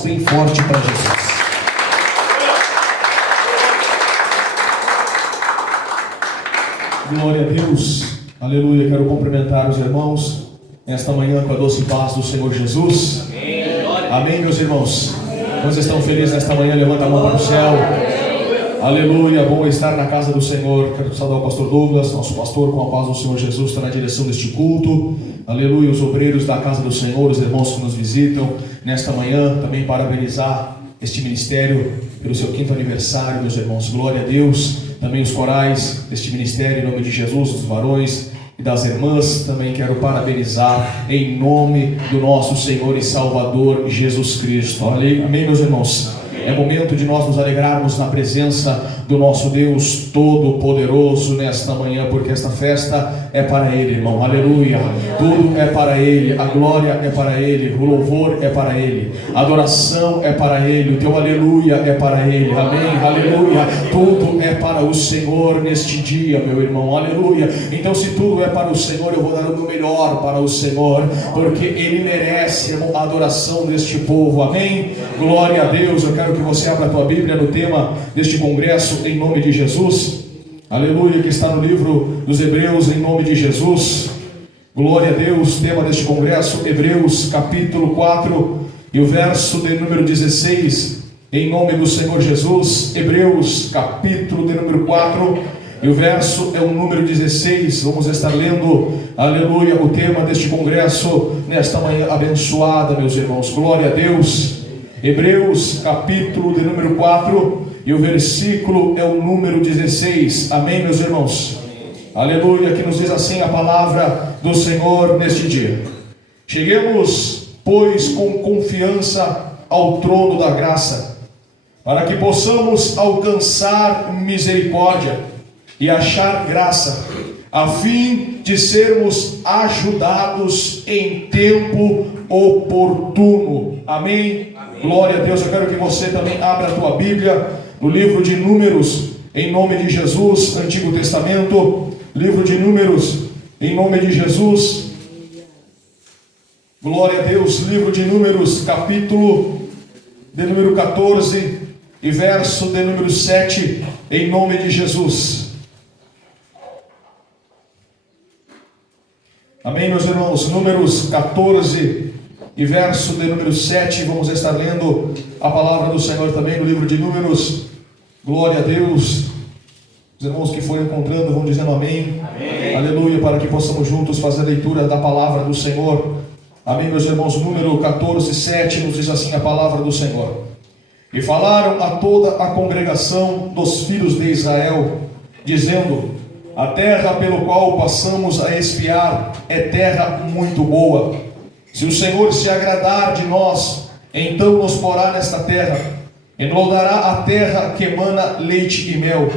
bem forte para Jesus. Glória a Deus, aleluia. Quero cumprimentar os irmãos nesta manhã com a doce paz do Senhor Jesus. Amém, amém, meus irmãos. Quantos estão felizes nesta manhã? Levanta a mão para o céu. Aleluia, bom estar na casa do Senhor. Quero saudar o pastor Douglas, nosso pastor, com a paz do Senhor Jesus, está na direção deste culto. Aleluia, os obreiros da casa do Senhor, os irmãos que nos visitam nesta manhã, também parabenizar este ministério pelo seu 5º aniversário, meus irmãos. Glória a Deus. Também os corais deste ministério, em nome de Jesus, dos varões e das irmãs, também quero parabenizar em nome do nosso Senhor e Salvador Jesus Cristo. Amém, meus irmãos. É momento de nós nos alegrarmos na presença do nosso Deus Todo-Poderoso nesta manhã, porque esta festa é para Ele, irmão. Aleluia. Tudo é para Ele, a glória é para Ele, o louvor é para Ele, a adoração é para Ele, o teu aleluia é para Ele. Amém, aleluia. Tudo é para o Senhor neste dia, meu irmão. Aleluia. Então, se tudo é para o Senhor, eu vou dar o meu melhor para o Senhor, porque Ele merece, irmão, a adoração deste povo. Amém. Glória a Deus. Eu quero que você abra a tua Bíblia no tema deste congresso, em nome de Jesus. Aleluia, que está no livro dos Hebreus, em nome de Jesus. Glória a Deus. Tema deste congresso, Hebreus capítulo 4 e o verso de número 16, em nome do Senhor Jesus. Hebreus capítulo de número 4 e o verso é o número 16. Vamos estar lendo, aleluia, o tema deste congresso nesta manhã abençoada, meus irmãos. Glória a Deus. Hebreus capítulo de número 4 e o versículo é o número 16. Amém, meus irmãos? Aleluia, que nos diz assim a palavra do Senhor neste dia. Cheguemos, pois, com confiança ao trono da graça, para que possamos alcançar misericórdia e achar graça, a fim de sermos ajudados em tempo oportuno. Amém? Glória a Deus. Eu quero que você também abra a tua Bíblia no livro de Números, em nome de Jesus, Antigo Testamento, livro de Números, em nome de Jesus. Glória a Deus. Livro de Números, capítulo de número 14 e verso de número 7, em nome de Jesus. Amém, meus irmãos. Números 14 e verso de número 7, vamos estar lendo a palavra do Senhor também no livro de Números. Glória a Deus. Os irmãos que forem encontrando vão dizendo amém. Amém. Aleluia, para que possamos juntos fazer a leitura da palavra do Senhor. Amém, meus irmãos. Número 14, 7 nos diz assim a palavra do Senhor. E falaram a toda a congregação dos filhos de Israel, dizendo: a terra pelo qual passamos a espiar é terra muito boa. Se o Senhor se agradar de nós, então nos porá nesta terra, e nos dará a terra que emana leite e mel.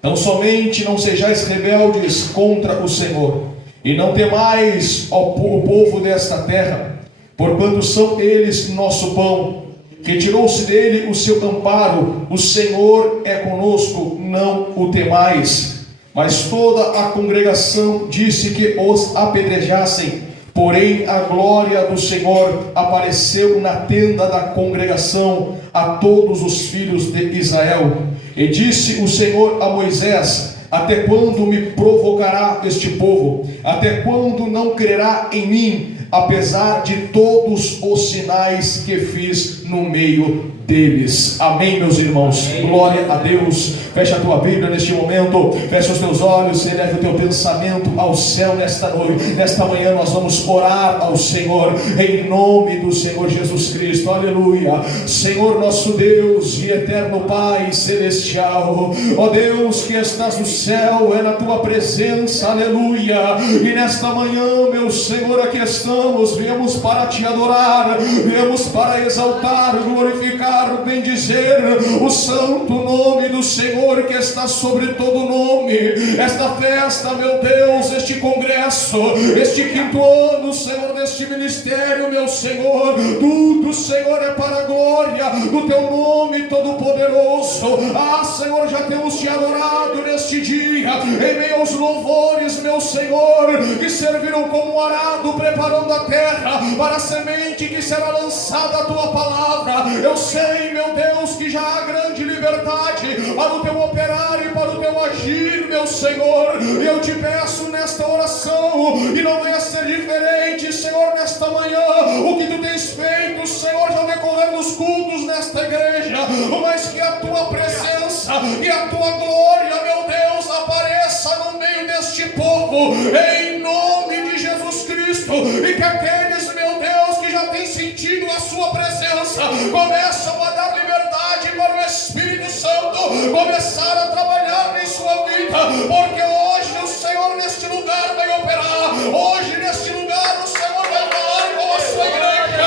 Então somente não sejais rebeldes contra o Senhor, e não temais o povo desta terra, porquanto são eles nosso pão. Retirou-se dele o seu amparo, o Senhor é conosco, não o temais. Mas toda a congregação disse que os apedrejassem. Porém, a glória do Senhor apareceu na tenda da congregação a todos os filhos de Israel. E disse o Senhor a Moisés: até quando me provocará este povo? Até quando não crerá em mim, apesar de todos os sinais que fiz no meio deles? Amém, meus irmãos. Amém. Glória a Deus. Fecha a tua Bíblia neste momento, fecha os teus olhos e eleva o teu pensamento ao céu nesta noite. Nesta manhã nós vamos orar ao Senhor, em nome do Senhor Jesus Cristo. Aleluia. Senhor nosso Deus e eterno Pai celestial, ó Deus que estás no céu, é na tua presença, aleluia. E nesta manhã, meu Senhor, aqui estamos, viemos para te adorar, viemos para exaltar, glorificar, bendizer o santo nome do Senhor, que está sobre todo nome. Esta festa, meu Deus, este congresso, este 5º ano, Senhor, deste ministério, meu Senhor, tudo, Senhor, é para a glória do teu nome todo-poderoso. Ah, Senhor, já temos te adorado neste dia, em meio aos louvores, meu Senhor, que serviram como um arado, preparando a terra para a semente que será lançada a tua palavra. Eu sei, meu Deus, que já há grande liberdade para o teu operar e para o teu agir, meu Senhor. E eu te peço nesta oração, e não venha ser diferente, Senhor, nesta manhã, o que tu tens feito, Senhor, já decorrer dos cultos nesta igreja, mas que a tua presença e a tua glória, meu Deus, apareça no meio deste povo, em nome de Jesus Cristo, e que aqueles, meu Deus, que já têm sentido a sua presença, começam a dar liberdade para o Espírito Santo começar a trabalhar em sua vida, porque hoje o Senhor neste lugar vai operar, hoje neste lugar o Senhor vai falar com a sua igreja,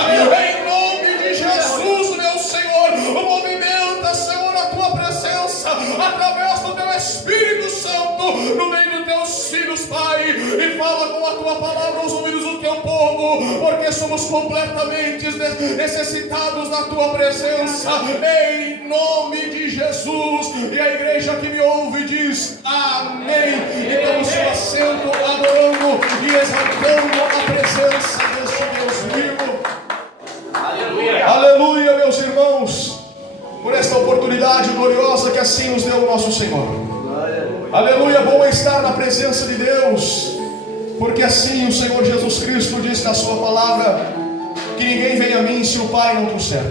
em nome de Jesus, meu Senhor. Movimenta, Senhor, a tua presença através do teu Espírito Santo no meio dos teus filhos, Pai, e fala com a tua palavra aos ouvidos do teu povo, porque somos completamente necessitados da tua presença, em nome de Jesus. E a igreja que me ouve diz amém. Então, o seu assento, adorando e exaltando a presença desse Deus vivo. Aleluia. Aleluia, meus irmãos, por esta oportunidade gloriosa que assim nos deu o nosso Senhor. Aleluia, bom é estar na presença de Deus, porque assim o Senhor Jesus Cristo diz na sua palavra, que ninguém vem a mim se o Pai não trouxer.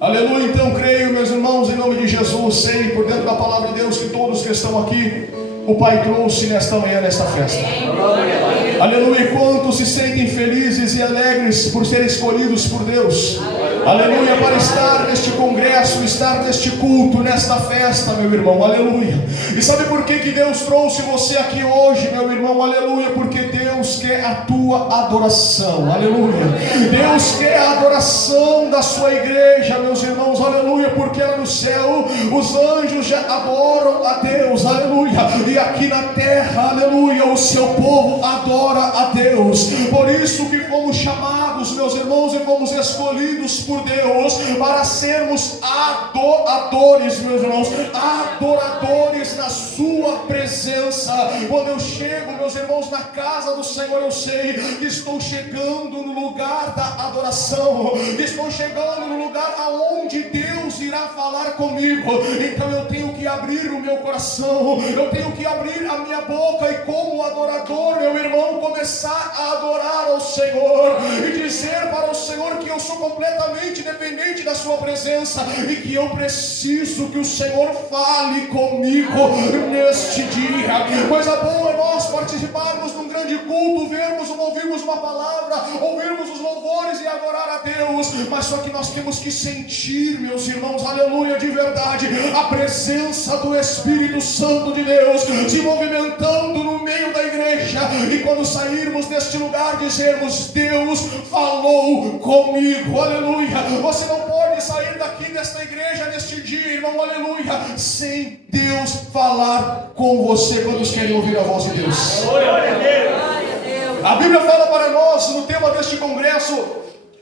Aleluia, então creio, meus irmãos, em nome de Jesus, sei por dentro da palavra de Deus que todos que estão aqui, o Pai trouxe nesta manhã, nesta festa. Aleluia, quantos se sentem felizes e alegres por serem escolhidos por Deus. Aleluia, para estar neste congresso, estar neste culto, nesta festa, meu irmão. Aleluia. E sabe por que Deus trouxe você aqui hoje, meu irmão? Aleluia, porque Deus quer a tua adoração. Aleluia. Deus quer a adoração da sua igreja, meus irmãos. Aleluia, porque lá no céu os anjos já adoram a Deus. Aleluia. E aqui na terra, aleluia, o seu povo adora a Deus. Por isso que fomos chamados, meus irmãos, e fomos escolhidos por Deus para sermos adoradores, meus irmãos, adoradores na sua presença. Quando eu chego, meus irmãos, na casa do Senhor, eu sei que estou chegando no lugar da adoração, estou chegando no lugar aonde Deus irá falar comigo. Então eu tenho que abrir o meu coração, eu tenho que abrir a minha boca e como adorador, meu irmão, começar a adorar ao Senhor e dizer para o Senhor que eu sou completamente dependente da sua presença e que eu preciso que o Senhor fale comigo neste dia. Coisa boa é nós participarmos num grande culto, ouvirmos uma palavra, ouvirmos os louvores e adorar a Deus, mas só que nós temos que sentir, meus irmãos, aleluia, de verdade, a presença do Espírito Santo de Deus se movimentando no meio da igreja, e quando sairmos deste lugar dizermos: Deus falou comigo. Aleluia. Você não pode sair daqui desta igreja neste dia, irmão, aleluia, sem Deus falar com você. Quantos querem ouvir a voz de Deus? A Bíblia fala para nós no tema deste congresso: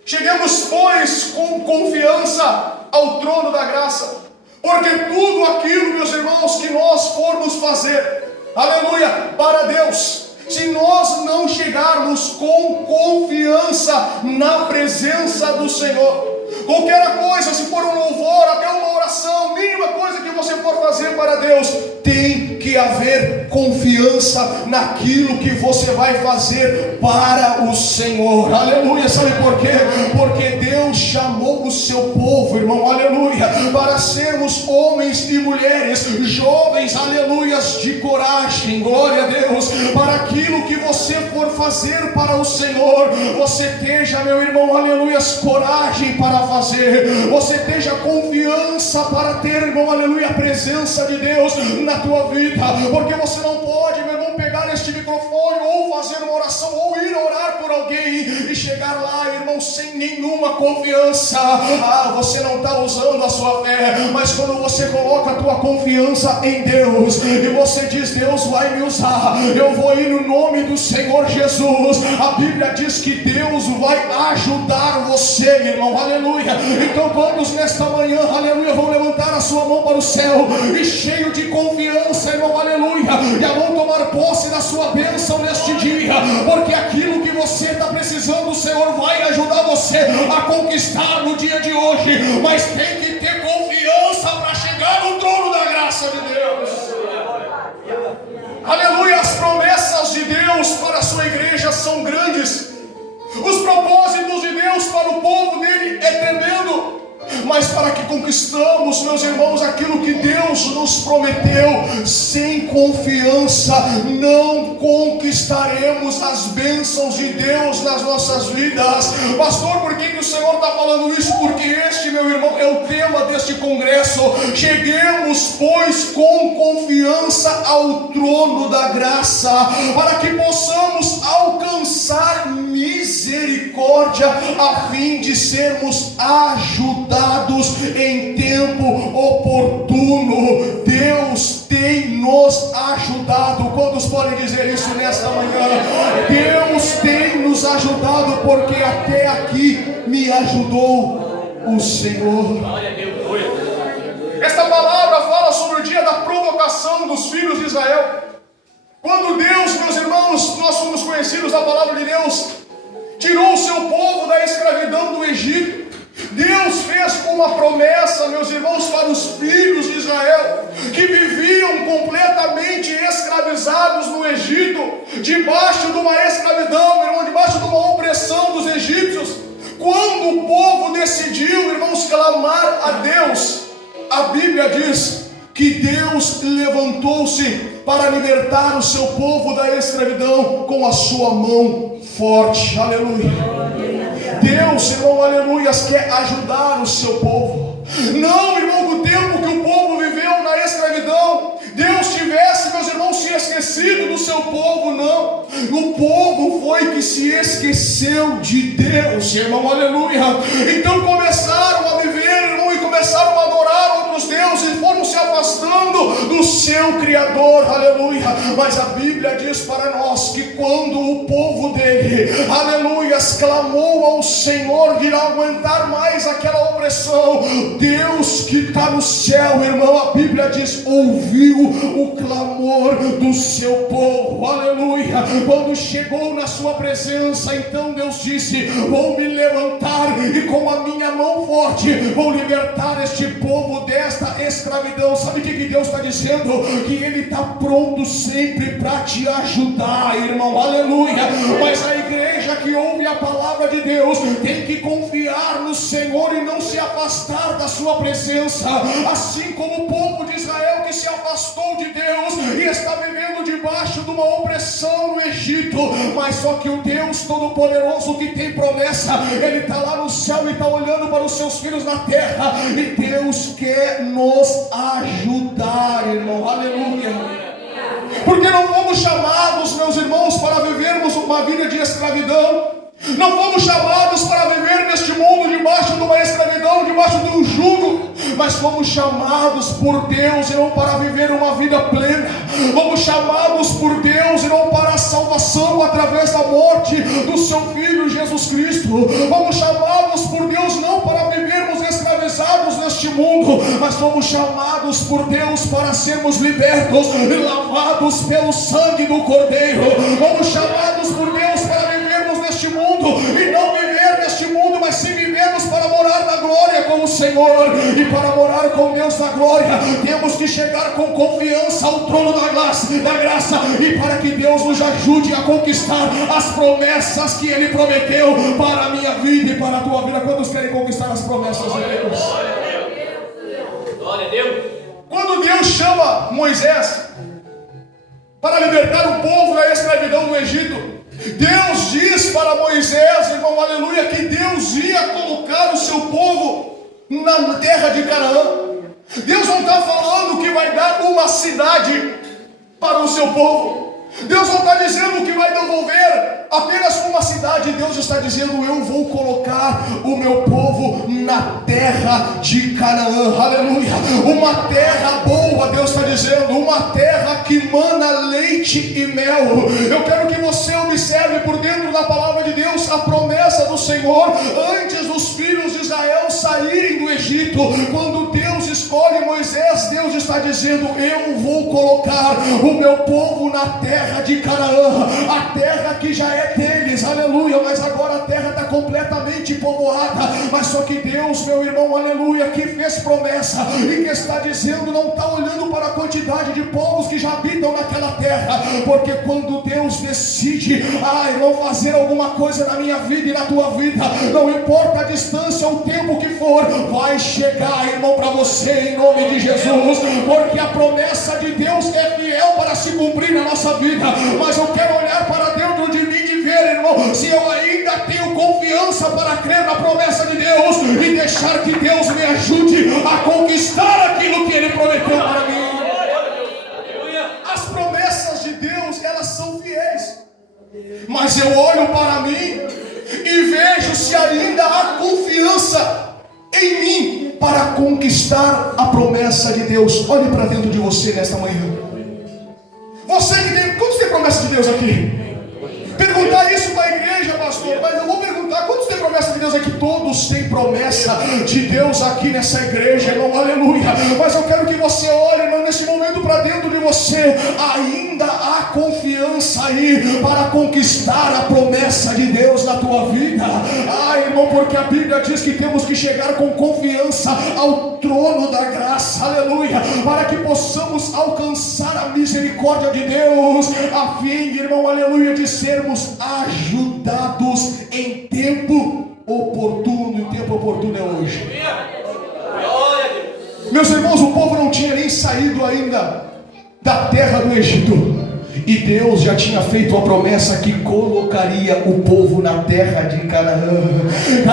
cheguemos, pois, com confiança ao trono da graça, porque tudo aquilo, meus irmãos, que nós formos fazer, aleluia, para Deus, se nós não chegarmos com confiança na presença do Senhor, qualquer coisa, se for um louvor, até uma oração, mínima coisa que você for fazer para Deus, tem que haver confiança naquilo que você vai fazer para o Senhor. Aleluia. Sabe por quê? Porque Deus chamou o seu povo, irmão, aleluia, para sermos homens e mulheres, jovens, aleluias, de coragem, glória a Deus, para aquilo que você for fazer para o Senhor, você esteja, meu irmão, aleluias, coragem para fazer, você tenha confiança para ter, irmão, aleluia, a presença de Deus na tua vida, porque você não pode, meu irmão, pegar este microfone ou fazer uma oração ou ir orar por alguém e chegar lá, irmão, sem nenhuma confiança. Você não está usando a sua fé, mas quando você coloca a tua confiança em Deus e você diz: Deus vai me usar, eu vou ir no nome do Senhor Jesus, a Bíblia diz que Deus vai ajudar você, irmão, aleluia. Então quantos nesta manhã, aleluia, vão levantar a sua mão para o céu e cheio de confiança, irmão, aleluia, já vão tomar posse da sua bênção neste dia, porque aquilo que você está precisando, o Senhor vai ajudar você você a conquistar no dia de hoje, mas tem que ter confiança para chegar no trono da graça de Deus. Aleluia, as promessas de Deus para a sua igreja são grandes. Os propósitos de Deus para o povo dele é tremendo. Mas para que conquistamos, meus irmãos, aquilo que Deus nos prometeu, sem confiança não conquistaremos as bênçãos de Deus nas nossas vidas. Pastor, por que o Senhor está falando isso? Porque este, meu irmão, é o tema deste congresso. Cheguemos, pois, com confiança ao trono da graça, para que possamos alcançar misericórdia, a fim de sermos ajudados em tempo oportuno. Deus tem nos ajudado. Quantos podem dizer isso nesta manhã? Deus tem nos ajudado, porque até aqui me ajudou o Senhor. Esta palavra fala sobre o dia da provocação dos filhos de Israel. Quando Deus, meus irmãos, nós somos conhecidos da palavra de Deus, tirou o seu povo da escravidão do Egito. Deus fez uma promessa, meus irmãos, para os filhos de Israel, que viviam completamente escravizados no Egito, debaixo de uma escravidão, irmão, debaixo de uma opressão dos egípcios. Quando o povo decidiu, irmãos, clamar a Deus, a Bíblia diz que Deus levantou-se para libertar o seu povo da escravidão com a sua mão forte. Aleluia. Deus, irmão, aleluia, quer ajudar o seu povo. Não, irmão, do tempo que o povo viveu na escravidão, Deus tivesse, meus irmãos, se esquecido do seu povo, não. O povo foi que se esqueceu de Deus, irmão, aleluia. Então começaram a viver, irmão, e começaram a adorar outros deuses, e foram se afastando do seu Criador, aleluia. Mas a Bíblia diz para nós que quando o povo dele, aleluia, clamou ao Senhor de não aguentar mais aquela opressão, Deus que está no céu, irmão, a Bíblia diz, ouviu o clamor do seu povo, aleluia. Quando chegou na sua presença, então Deus disse, vou me levantar e com a minha mão forte vou libertar este povo desta escravidão. Sabe o que Deus está dizendo? Que Ele está pronto sempre para te ajudar, irmão, aleluia. Mas a igreja que ouve a palavra de Deus tem que confiar no Senhor e não se afastar da sua presença, assim como o povo de Israel que se afastou de Deus e está vivendo debaixo de uma opressão no Egito. Mas só que o Deus Todo-Poderoso que tem promessa, Ele está lá no céu e está olhando para os seus filhos na terra, e Deus quer nos ajudar, irmão, aleluia. Porque não fomos chamados, meus irmãos, para vivermos uma vida de escravidão. Não fomos chamados para viver neste mundo debaixo de uma escravidão, debaixo de um jugo, mas fomos chamados por Deus, irmão, para viver uma vida plena. Fomos chamados por Deus, irmão, para a salvação através da morte do seu Filho Jesus Cristo. Fomos chamados por Deus não para vivermos escravizados neste mundo, mas fomos chamados por Deus para sermos libertos e lavados pelo sangue do Cordeiro. Fomos chamados por Deus para vivermos neste mundo e não viver neste mundo, mas sim vivermos para morar na glória com o Senhor. E para morar com Deus na glória, temos que chegar com confiança ao trono da graça, e para que Deus nos ajude a conquistar as promessas que Ele prometeu para a minha vida e para a tua vida. Quantos querem conquistar as promessas de Deus? Glória a Deus. Quando Deus chama Moisés para libertar o povo da escravidão do Egito, Deus diz para Moisés, irmão, aleluia, que Deus ia colocar o seu povo na terra de Canaã. Deus não está falando que vai dar uma cidade para o seu povo. Deus não está dizendo que vai devolver apenas uma cidade. Deus está dizendo, eu vou colocar o meu povo na terra de Canaã, aleluia. Uma terra boa, Deus está dizendo, uma terra que mana leite e mel. Eu quero que você observe por dentro da palavra de Deus a promessa do Senhor antes dos filhos de Israel saírem do Egito. Quando Deus escolhe Moisés, Deus está dizendo: eu vou colocar o meu povo na terra de Canaã, a terra que já é deles, aleluia, mas agora a terra está completamente povoada. Mas só que Deus, meu irmão, aleluia, que fez promessa e que está dizendo, não está olhando para a quantidade de povos que já habitam naquela terra, porque quando Deus decide, irmão, fazer alguma coisa na minha vida e na tua vida, não importa a distância, o tempo que for, vai chegar, irmão, para você, em nome de Jesus, porque a promessa de Deus é fiel para se cumprir na nossa vida. Mas eu quero olhar para dentro de mim e ver, irmão, se eu ainda tenho confiança para crer na promessa de Deus e deixar que Deus me ajude a conquistar aquilo que Ele prometeu para mim. As promessas de Deus, elas são fiéis, mas eu olho para mim e vejo se ainda há confiança em mim para conquistar a promessa de Deus. Olhe para dentro de você nesta manhã. Você que tem, quantos tem promessa de Deus aqui? Perguntar isso para a igreja, pastor, mas eu vou perguntar: quantos tem promessa de Deus aqui? Todos têm promessa de Deus aqui nessa igreja, irmão, aleluia. Mas eu quero que você olhe, irmão, nesse momento para dentro de você. Ainda há confiança aí para conquistar a promessa de Deus na tua vida? Irmão, porque a Bíblia diz que temos que chegar com confiança ao trono da graça, aleluia, para que possamos alcançar a misericórdia de Deus, a fim, irmão, aleluia, de sermos ajudados em tempo oportuno. E o tempo oportuno é hoje. Meus irmãos, o povo não tinha nem saído ainda da terra do Egito, e Deus já tinha feito a promessa que colocaria o povo na terra de Canaã.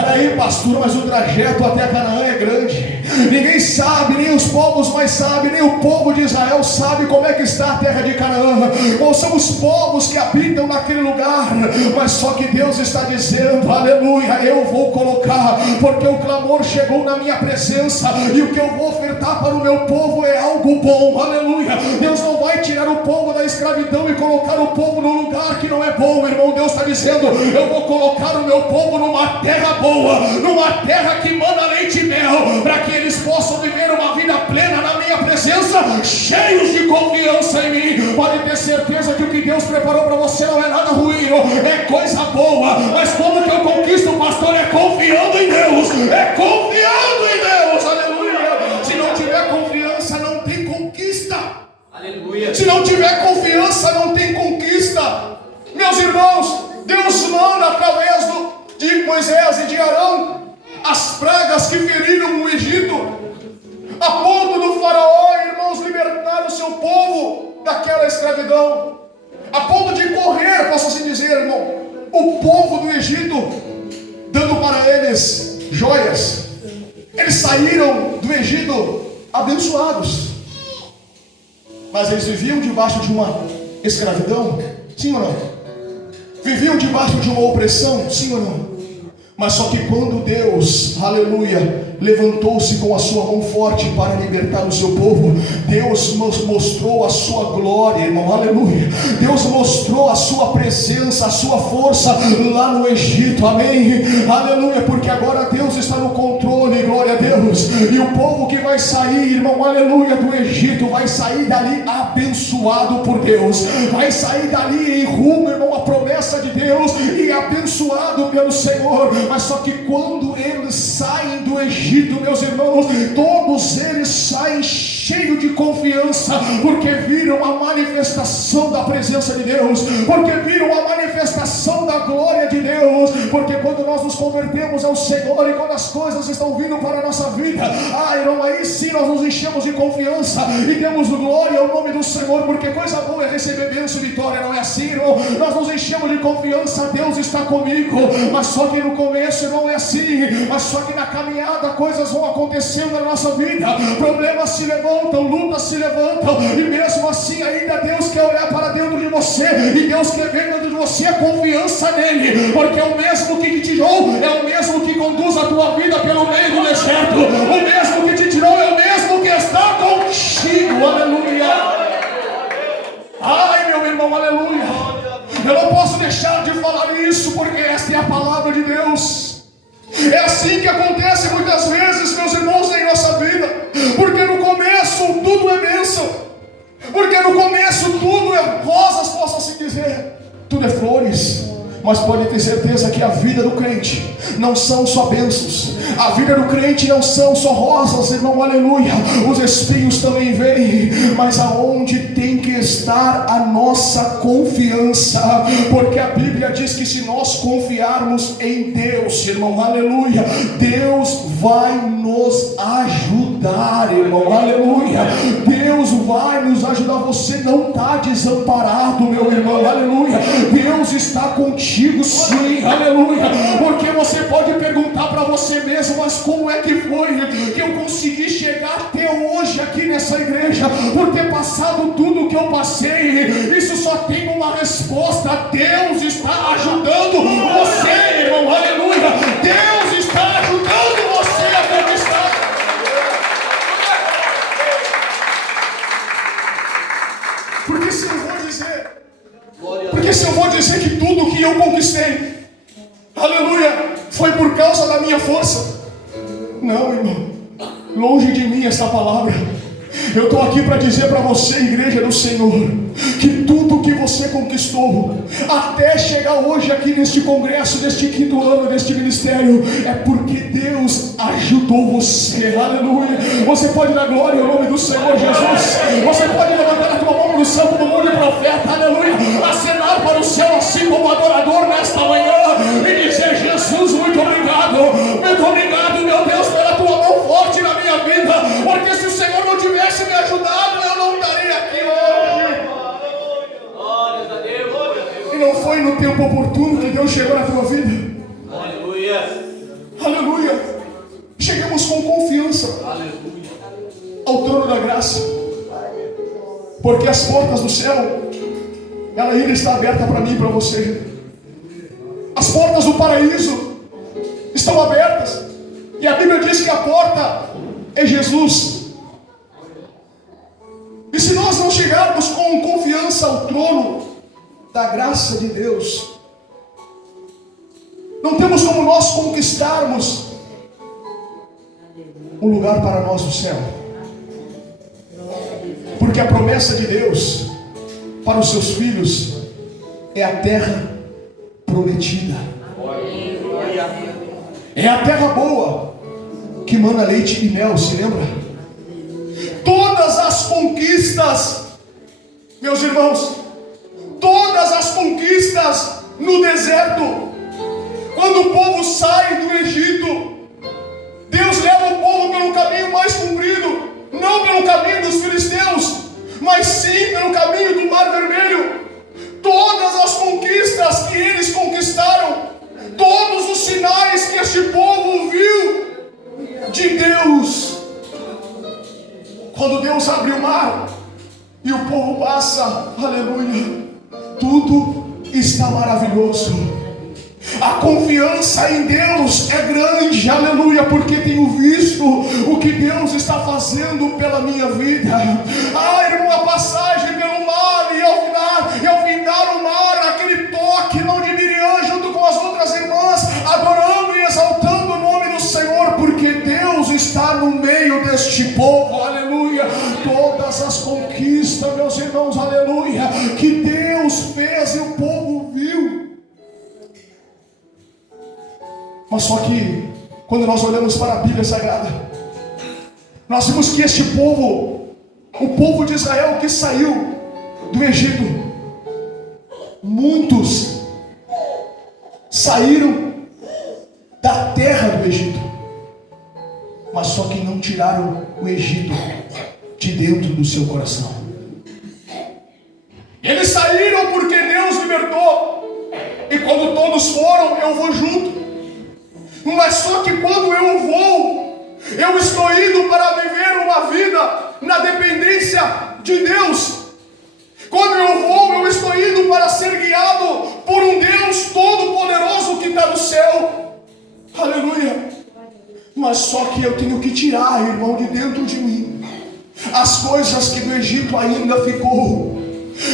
Aí, pastor, mas o trajeto até Canaã é grande. Ninguém sabe, nem os povos mais sabem, nem o povo de Israel sabe como é que está a terra de Canaã. Ou são os povos que habitam naquele lugar. Mas só que Deus está dizendo, aleluia, eu vou colocar, porque o clamor chegou na minha presença, e o que eu vou ofertar para o meu povo é algo bom, aleluia. Deus não vai tirar o povo da escravidão e colocar o povo num lugar que não é bom, irmão. Deus está dizendo: eu vou colocar o meu povo numa terra boa, numa terra que manda leite e mel, para que eles possam viver uma vida plena na minha presença, cheios de confiança em mim. Pode ter certeza que o que Deus preparou para você não é nada ruim, é coisa boa. Mas como que eu conquisto, pastor? É confiando em Deus, é confiando em Deus, aleluia. Se não tiver confiança, não tem conquista. Aleluia. Se não tiver confiança, não tem conquista. Meus irmãos, Deus manda através de Moisés e de Arão as pragas que feriram o Egito, a ponto do faraó, irmãos, libertar o seu povo daquela escravidão, a ponto de correr, posso assim dizer, irmão, o povo do Egito, dando para eles joias. Eles saíram do Egito abençoados, mas eles viviam debaixo de uma escravidão, sim ou não? Viviam debaixo de uma opressão, sim ou não? Mas só que quando Deus, aleluia, levantou-se com a sua mão forte para libertar o seu povo, Deus nos mostrou a sua glória, irmão, aleluia. Deus mostrou a sua presença, a sua força lá no Egito, amém, aleluia, porque agora Deus está no controle, glória a Deus. E o povo que vai sair, irmão, aleluia, do Egito, vai sair dali abençoado por Deus, vai sair dali em rumo, irmão, a promessa de Deus, e abençoado pelo Senhor. Mas só que quando eles saem do Egito, meus irmãos, todos eles saem cheios de confiança, porque viram a manifestação da presença de Deus, porque viram a manifestação da glória de Deus. Porque quando nós nos convertemos ao Senhor e quando as coisas estão vindo para a nossa vida, irmão, aí sim nós nos enchemos de confiança e demos glória ao nome do Senhor, porque coisa boa é receber bênção e vitória, não é assim, irmão? Nós nos enchemos de confiança, Deus está comigo. Mas só que no começo não é assim, mas só que na caminhada coisas vão acontecendo na nossa vida, problemas se levantam, lutas se levantam, e mesmo assim ainda Deus quer olhar para dentro de você, e Deus quer ver dentro de você a confiança nele, porque é o mesmo que te tirou, é o mesmo que conduz a tua vida pelo meio do deserto, o mesmo que te tirou é o mesmo que está contigo, aleluia. Ai, meu irmão, aleluia. Eu não posso deixar de falar isso, porque esta é a palavra de Deus. É assim que acontece muitas vezes, meus irmãos, em nossa vida, porque no começo tudo é Mas pode ter certeza que a vida do crente não são só bênçãos. A vida do crente não são só rosas, irmão, aleluia. Os espinhos também vêm. Mas aonde tem que estar a nossa confiança? Porque a Bíblia diz que se nós confiarmos em Deus, irmão, aleluia, Deus vai nos ajudar, irmão, aleluia. Deus vai nos ajudar. Você não está desamparado, meu irmão, aleluia. Deus está contigo, sim, aleluia. Porque você pode perguntar para você mesmo: mas como é que foi que eu consegui chegar até hoje aqui nessa igreja, por ter passado tudo que eu passei? Isso só tem uma resposta: Deus está ajudando você, irmão, aleluia. Deus está ajudando você a conquistar. Porque se eu vou dizer que tudo que eu conquistei, aleluia, foi por causa da minha força? Não, irmão, longe de mim essa palavra. Eu estou aqui para dizer para você, igreja do Senhor, que tudo que você conquistou até chegar hoje aqui neste congresso, neste 5º ano deste ministério, é porque Deus ajudou você, aleluia. Você pode dar glória ao nome do Senhor Jesus. Você pode levantar a tua mão no céu como mão de profeta, aleluia, acenar para o céu assim como adorador nesta manhã e dizer: Jesus, muito obrigado, meu Deus, pela tua mão forte na minha vida. Porque se o Senhor não tivesse me ajudado, eu não estaria aqui hoje. E não foi no tempo oportuno que Deus chegou na tua vida. Aleluia. Aleluia. Chegamos com confiança ao trono da graça, porque as portas do céu, ela ainda está aberta para mim e para você. As portas do paraíso estão abertas, e a Bíblia diz que a porta é Jesus. E se nós não chegarmos com confiança ao trono da graça de Deus, não temos como nós conquistarmos um lugar para nós no céu. Porque a promessa de Deus para os seus filhos é a terra prometida. É a terra boa, que mana leite e mel, se lembra? Todas as conquistas, meus irmãos, todas as conquistas no deserto, quando o povo sai do Egito, Deus leva o povo pelo caminho mais comprido, não pelo caminho dos filisteus, mas sim pelo caminho do Mar Vermelho. Todas as conquistas que eles conquistaram, todos os sinais que este povo viu de Deus, quando Deus abre o mar e o povo passa, aleluia, tudo está maravilhoso. A confiança em Deus é grande, aleluia, porque tenho visto o que Deus está fazendo pela minha vida. Ah, irmão, a passagem pelo mar, e ao findar o mar, aquele toque não de Miriam junto com as outras irmãs, adorando e exaltando o nome do Senhor, porque Deus está no meio deste povo, aleluia. Todas as conquistas, meus irmãos, aleluia, que Deus fez e o povo viu. Mas só que, quando nós olhamos para a Bíblia Sagrada, nós vimos que este povo, o povo de Israel que saiu do Egito, muitos saíram da terra do Egito, mas só que não tiraram o Egito de dentro do seu coração. Eles saíram porque Deus libertou, e quando todos foram, eu vou junto. Mas só que quando eu vou, eu estou indo para viver uma vida na dependência de Deus. Quando eu vou, eu estou indo para ser guiado por um Deus todo-poderoso que está no céu. Aleluia. Mas só que eu tenho que tirar, irmão, de dentro de mim as coisas que do Egito ainda ficou.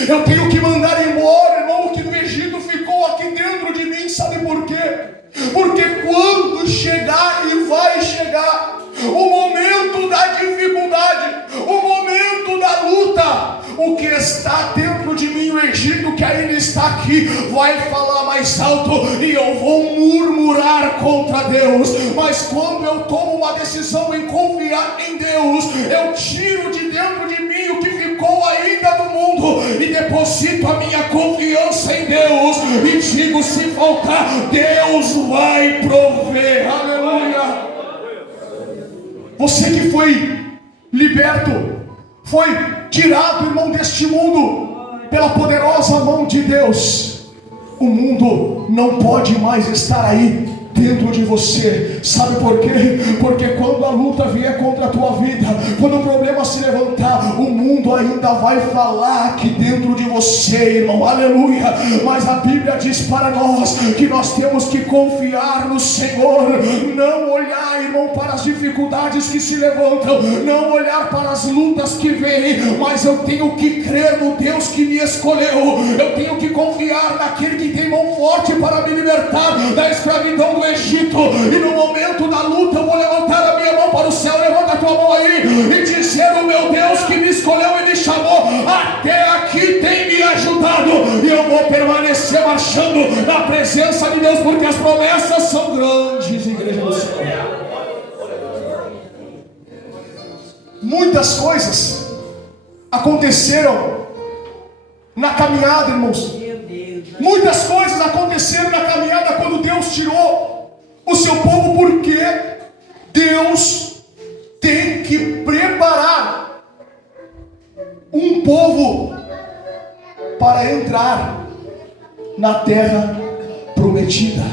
Eu tenho que mandar embora, irmão, o que do Egito ficou aqui dentro de mim. Sabe por quê? Porque quando chegar, e vai chegar, o momento da dificuldade, o momento da luta, o que está dentro dentro de mim, o Egito que ainda está aqui vai falar mais alto e eu vou murmurar contra Deus. Mas quando eu tomo uma decisão em confiar em Deus, eu tiro de dentro de mim o que ficou ainda do mundo e deposito a minha confiança em Deus e digo: se faltar, Deus vai prover. Aleluia. Você que foi liberto, foi tirado, irmão, deste mundo pela poderosa mão de Deus, o mundo não pode mais estar aí dentro de você. Sabe por quê? Porque quando a luta vier contra a tua vida, quando o problema se levantar, o mundo ainda vai falar aqui dentro de você, irmão. Aleluia. Mas a Bíblia diz para nós que nós temos que confiar no Senhor, não olhar, irmão, para as dificuldades que se levantam, não olhar para as lutas que vêm, mas eu tenho que crer no Deus que me escolheu. Eu tenho que confiar naquele que tem mão forte para me libertar da escravidão do Egito. E no momento da luta eu vou levantar a minha mão para o céu. Levanta a tua mão aí e dizer: o meu Deus que me escolheu e me chamou até aqui tem me ajudado, e eu vou permanecer marchando na presença de Deus, porque as promessas são grandes, igreja do Senhor. Muitas coisas aconteceram na caminhada, irmãos. Muitas coisas aconteceram na caminhada quando Deus tirou o seu povo, porque Deus tem que preparar um povo para entrar na terra prometida.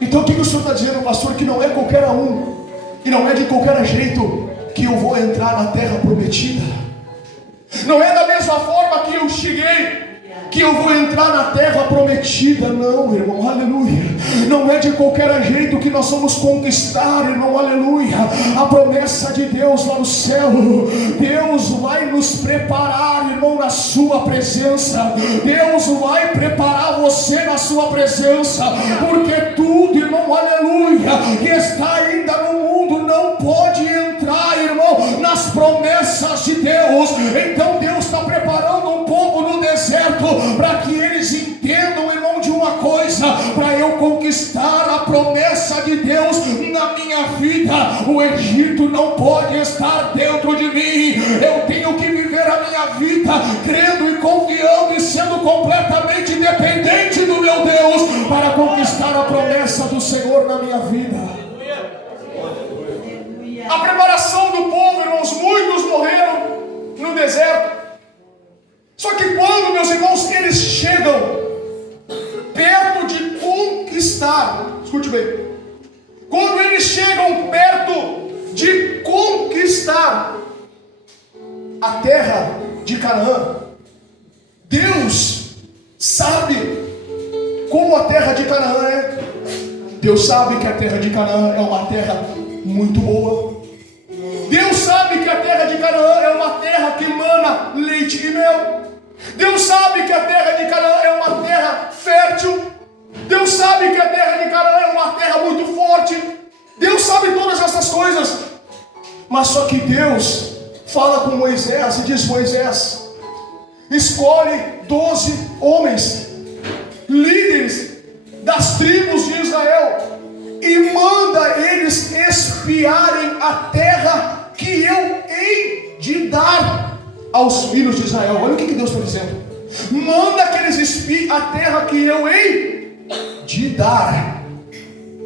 Então o que o Senhor está dizendo, pastor? Que não é qualquer um e não é de qualquer jeito que eu vou entrar na terra prometida. Não é da mesma forma que eu cheguei que eu vou entrar na terra prometida. Não, irmão, aleluia. Não é de qualquer jeito que nós vamos conquistar, irmão, aleluia, a promessa de Deus lá no céu. Deus vai nos preparar, irmão, na sua presença. Deus vai preparar você na sua presença, porque tudo, irmão, aleluia, que está ainda no mundo não pode entrar, irmão, nas promessas de Deus. Então Deus está preparando um povo no deserto para que eles entendam, irmão, de uma coisa: para eu conquistar a promessa de Deus na minha vida, o Egito não pode estar dentro de mim. Eu tenho que viver a minha vida crendo e confiando e sendo completamente dependente do meu Deus para conquistar a promessa do Senhor na minha vida. A preparação do povo, irmãos, muitos morreram no deserto. Só que quando, meus irmãos, eles chegam perto de conquistar, escute bem, quando eles chegam perto de conquistar a terra de Canaã, Deus sabe como a terra de Canaã é. Deus sabe que a terra de Canaã é uma terra muito boa. Deus sabe que a terra de Canaã é uma terra que emana leite e mel. Deus sabe que a terra de Canaã é uma terra fértil. Deus sabe que a terra de Canaã é uma terra muito forte. Deus sabe todas essas coisas. Mas só que Deus fala com Moisés e diz: Moisés, escolhe 12 homens, líderes das tribos de Israel, e manda eles espiarem a terra que eu hei de dar aos filhos de Israel. Olha o que Deus está dizendo: manda que eles espiem a terra que eu hei de dar.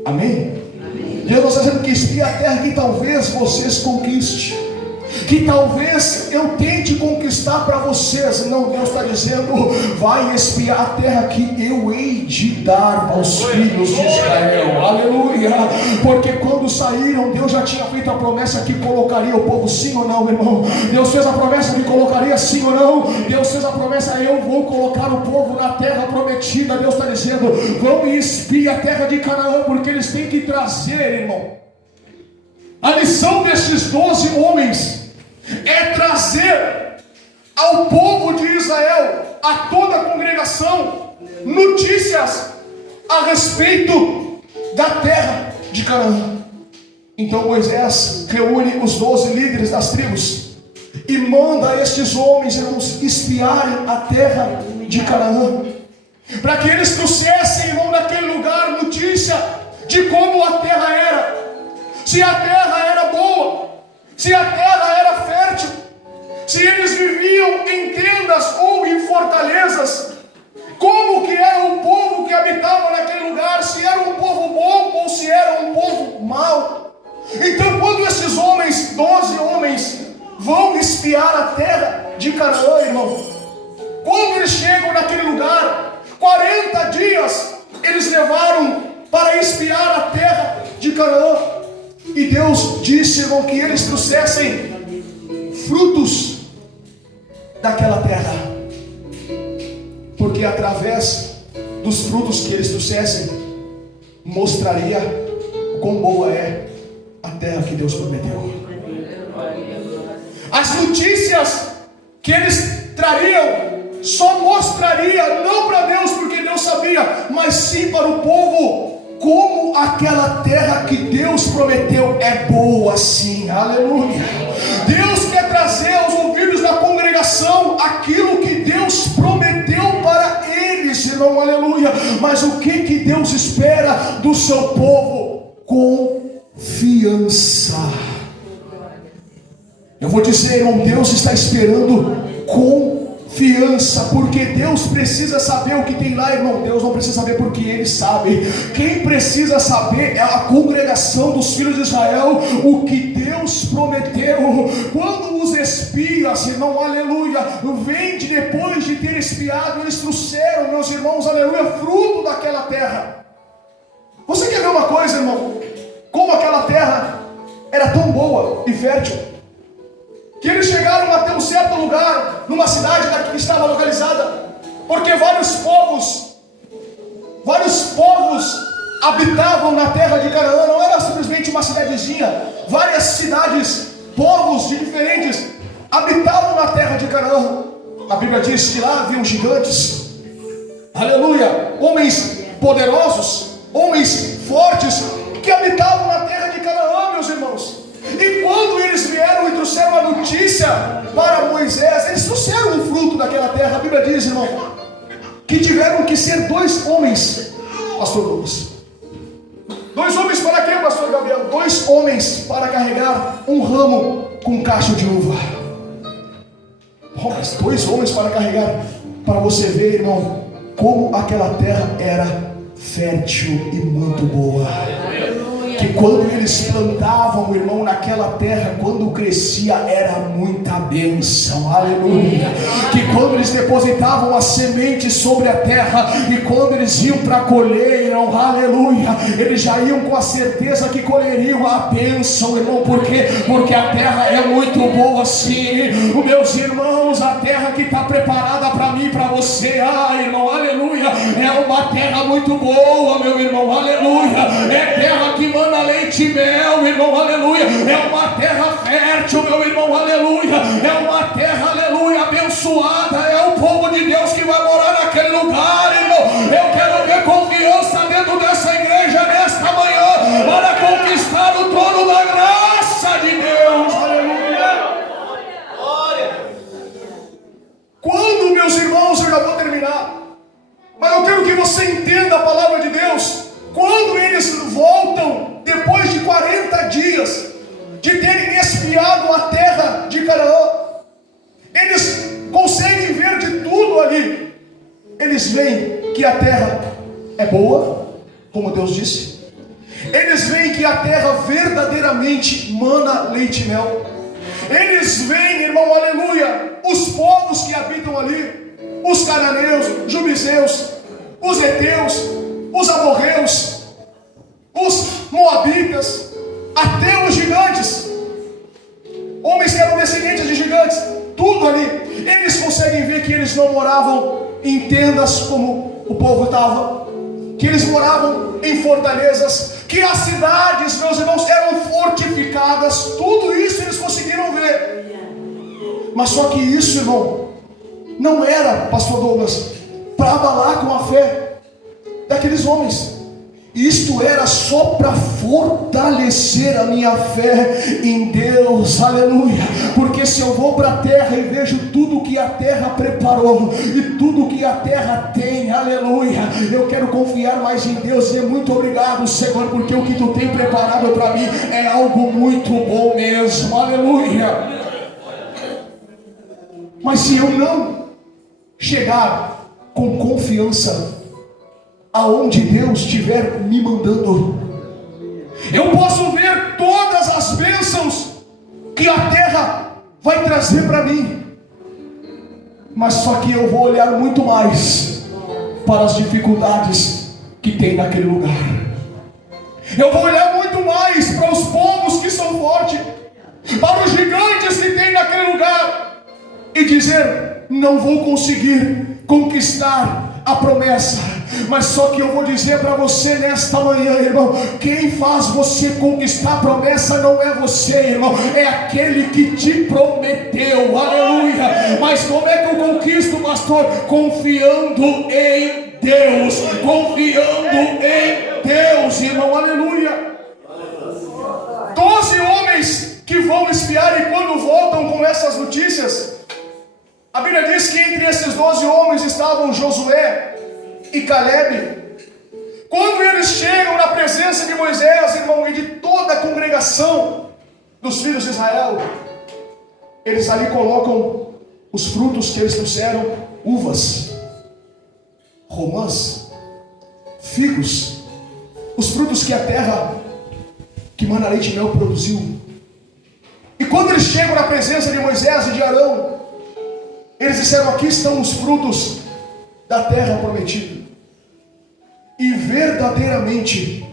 Amém? Deus está dizendo que espia a terra que talvez vocês conquistem, que talvez eu tente conquistar para vocês. Não, Deus está dizendo: vai espiar a terra que eu hei de dar aos filhos de Israel. Aleluia. Porque quando saíram, Deus já tinha feito a promessa que colocaria o povo, sim ou não, meu irmão? Deus fez a promessa que colocaria, sim ou não? Deus fez a promessa: eu vou colocar o povo na terra prometida. Deus está dizendo: vão e espiem a terra de Canaã, porque eles têm que trazer, irmão, a lição destes 12 homens é trazer ao povo de Israel, a toda a congregação, notícias a respeito da terra de Canaã. Então Moisés reúne os 12 líderes das tribos e manda estes homens, irmãos, espiarem a terra de Canaã, para que eles trouxessem, irmão, naquele lugar notícia de como a terra era, se a terra era boa, se a terra era fértil, se eles viviam em tendas ou em fortalezas, como que era o povo que habitava naquele lugar, se era um povo bom ou se era um povo mau. Então, quando esses homens, 12 homens, vão espiar a terra de Canaã, irmão, quando eles chegam naquele lugar, 40 dias eles levaram para espiar a terra de Canaã. E Deus disse, irmão, que eles trouxessem frutos daquela terra, porque através dos frutos que eles trouxessem, mostraria quão boa é a terra que Deus prometeu. As notícias que eles trariam só mostraria, não para Deus, porque Deus sabia, mas sim para o povo, como aquela terra que Deus prometeu é boa sim. Aleluia. Deus quer trazer aos ouvidos da congregação aquilo que Deus prometeu para eles, irmão, aleluia. Mas o que Deus espera do seu povo? Confiança. Eu vou dizer, irmão, Deus está esperando confiança, porque Deus precisa saber o que tem lá, irmão. Deus não precisa saber porque Ele sabe. Quem precisa saber é a congregação dos filhos de Israel, o que Deus prometeu. Quando os espias, irmão, aleluia, vem depois de ter espiado, eles trouxeram, meus irmãos, aleluia, fruto daquela terra. Você quer ver uma coisa, irmão? Como aquela terra era tão boa e fértil, que eles chegaram até um certo lugar, numa cidade que estava localizada, porque vários povos habitavam na terra de Canaã. Não era simplesmente uma cidadezinha, várias cidades, povos diferentes habitavam na terra de Canaã. A Bíblia diz que lá haviam gigantes, aleluia, homens poderosos, homens fortes, que habitavam na terra de Canaã, meus irmãos. E quando eles vieram e trouxeram a notícia para Moisés, eles trouxeram o fruto daquela terra. A Bíblia diz, irmão, que tiveram que ser 2 homens, pastor Douglas. 2 homens para quê, pastor Gabriel? 2 homens para carregar um ramo com cacho de uva. Mas 2 homens para carregar, para você ver, irmão, como aquela terra era fértil e muito boa. Que quando eles plantavam, irmão, naquela terra, quando crescia, era muita bênção, aleluia. Que quando eles depositavam a semente sobre a terra, e quando eles iam para colher, irmão, aleluia, eles já iam com a certeza que colheriam a bênção, irmão. Por quê? Porque a terra é muito boa sim, meus irmãos. A terra que está preparada para mim e para você, irmão, aleluia, é uma terra muito boa, meu irmão, aleluia. É terra que manda leite e mel, irmão, aleluia. É uma terra fértil, meu irmão, aleluia. É uma terra, aleluia, abençoada. É o povo de Deus que vai morar naquele lugar, irmão. Eu quero ver confiança dentro dessa igreja nesta manhã, para conquistar o trono da graça de Deus, aleluia. Quando, meus irmãos, eu já vou terminar, mas eu quero que você entenda a palavra de Deus. Quando eles voltam, depois de 40 dias de terem espiado a terra de Canaã, eles conseguem ver de tudo ali. Eles veem que a terra é boa, como Deus disse. Eles veem que a terra verdadeiramente mana leite e mel. Eles veem, irmão, aleluia, os povos que habitam ali, os cananeus, jubizeus, os heteus, os amorreus, os moabitas, até os gigantes, homens que eram descendentes de gigantes, tudo ali. Eles conseguem ver que eles não moravam em tendas como o povo estava, que eles moravam em fortalezas, que as cidades, meus irmãos, eram fortificadas. Tudo isso eles conseguiram ver. Mas só que isso, irmão, não era, pastor Douglas, para abalar com a fé daqueles homens. Isto era só para fortalecer a minha fé em Deus, aleluia. Porque se eu vou para a terra e vejo tudo que a terra preparou e tudo que a terra tem, aleluia, eu quero confiar mais em Deus e dizer muito obrigado, Senhor, porque o que tu tem preparado para mim é algo muito bom mesmo, aleluia. Mas se eu não chegar com confiança aonde Deus estiver me mandando, eu posso ver todas as bênçãos que a terra vai trazer para mim, mas só que eu vou olhar muito mais para as dificuldades que tem naquele lugar. Eu vou olhar muito mais para os povos que são fortes, para os gigantes que tem naquele lugar, e dizer: não vou conseguir conquistar a promessa. Mas só que eu vou dizer para você nesta manhã, irmão, quem faz você conquistar a promessa não é você, irmão, é aquele que te prometeu, aleluia. Mas como é que eu conquisto, pastor? Confiando em Deus, confiando em Deus, irmão, aleluia. 12 homens que vão espiar, e quando voltam com essas notícias, a Bíblia diz que entre esses 12 homens estavam Josué e Calebe. Quando eles chegam na presença de Moisés, irmão, e de toda a congregação dos filhos de Israel, eles ali colocam os frutos que eles trouxeram: uvas, romãs, figos, os frutos que a terra que mana leite e mel produziu. E quando eles chegam na presença de Moisés e de Arão, eles disseram: aqui estão os frutos da terra prometida. E verdadeiramente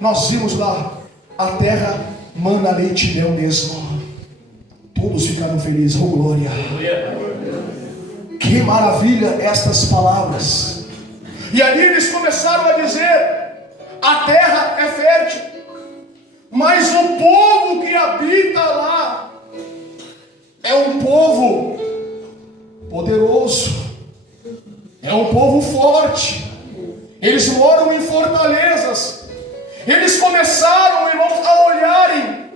nós vimos lá, a terra mana leite e mel mesmo. Todos ficaram felizes. Oh glória! Que maravilha estas palavras. E ali eles começaram a dizer: a terra é fértil, mas o povo que habita lá é um povo poderoso, é um povo forte. Eles moram em fortalezas. Eles começaram, irmãos, a olharem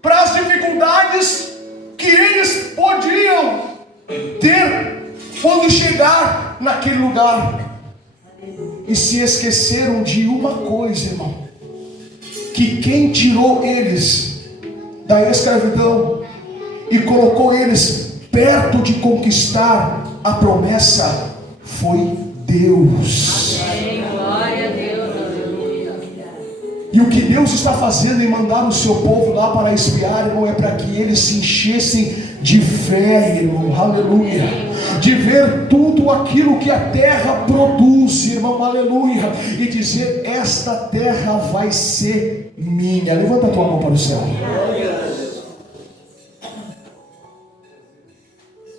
para as dificuldades que eles podiam ter quando chegar naquele lugar, e se esqueceram de uma coisa, irmão, que quem tirou eles da escravidão e colocou eles perto de conquistar a promessa foi Deus. Glória a Deus, aleluia. E o que Deus está fazendo em mandar o seu povo lá para espiar, irmão, é para que eles se enchessem de fé, irmão, aleluia, de ver tudo aquilo que a terra produz, irmão, aleluia, e dizer: esta terra vai ser minha. Levanta a tua mão para o céu.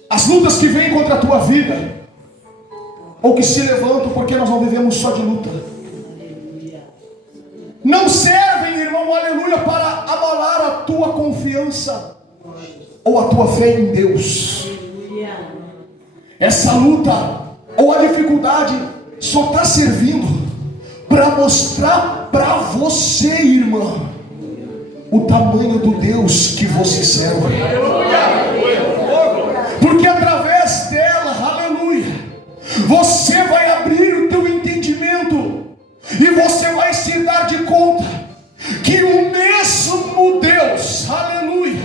As lutas que vêm contra a tua vida, ou que se levantam, porque nós não vivemos só de luta, não servem, irmão, aleluia, para abalar a tua confiança ou a tua fé em Deus. Essa luta ou a dificuldade só está servindo para mostrar para você, irmã, o tamanho do Deus que você serve. Porque através dela, aleluia, você vai abrir o teu entendimento e você vai se dar de conta que o mesmo Deus, aleluia,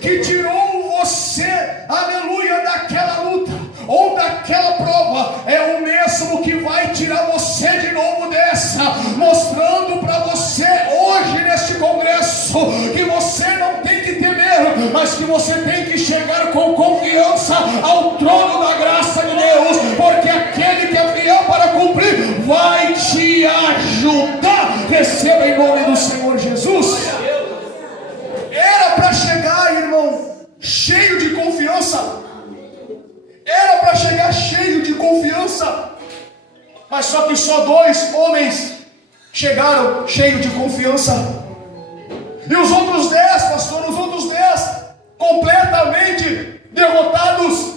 que tirou você, aleluia, daquela luta ou daquela prova, é o mesmo que vai tirar você de novo dessa, mostrando para você hoje neste congresso que você não tem que temer, mas que você tem que chegar com confiança ao trono da graça de Deus, porque aquele que é fiel para cumprir vai te ajudar. Receba em nome do Senhor Jesus. Era para chegar, irmão, cheio de confiança. Era para chegar cheio de confiança, mas só que só 2 homens chegaram cheios de confiança. E os outros 10, pastor, os outros 10 completamente derrotados,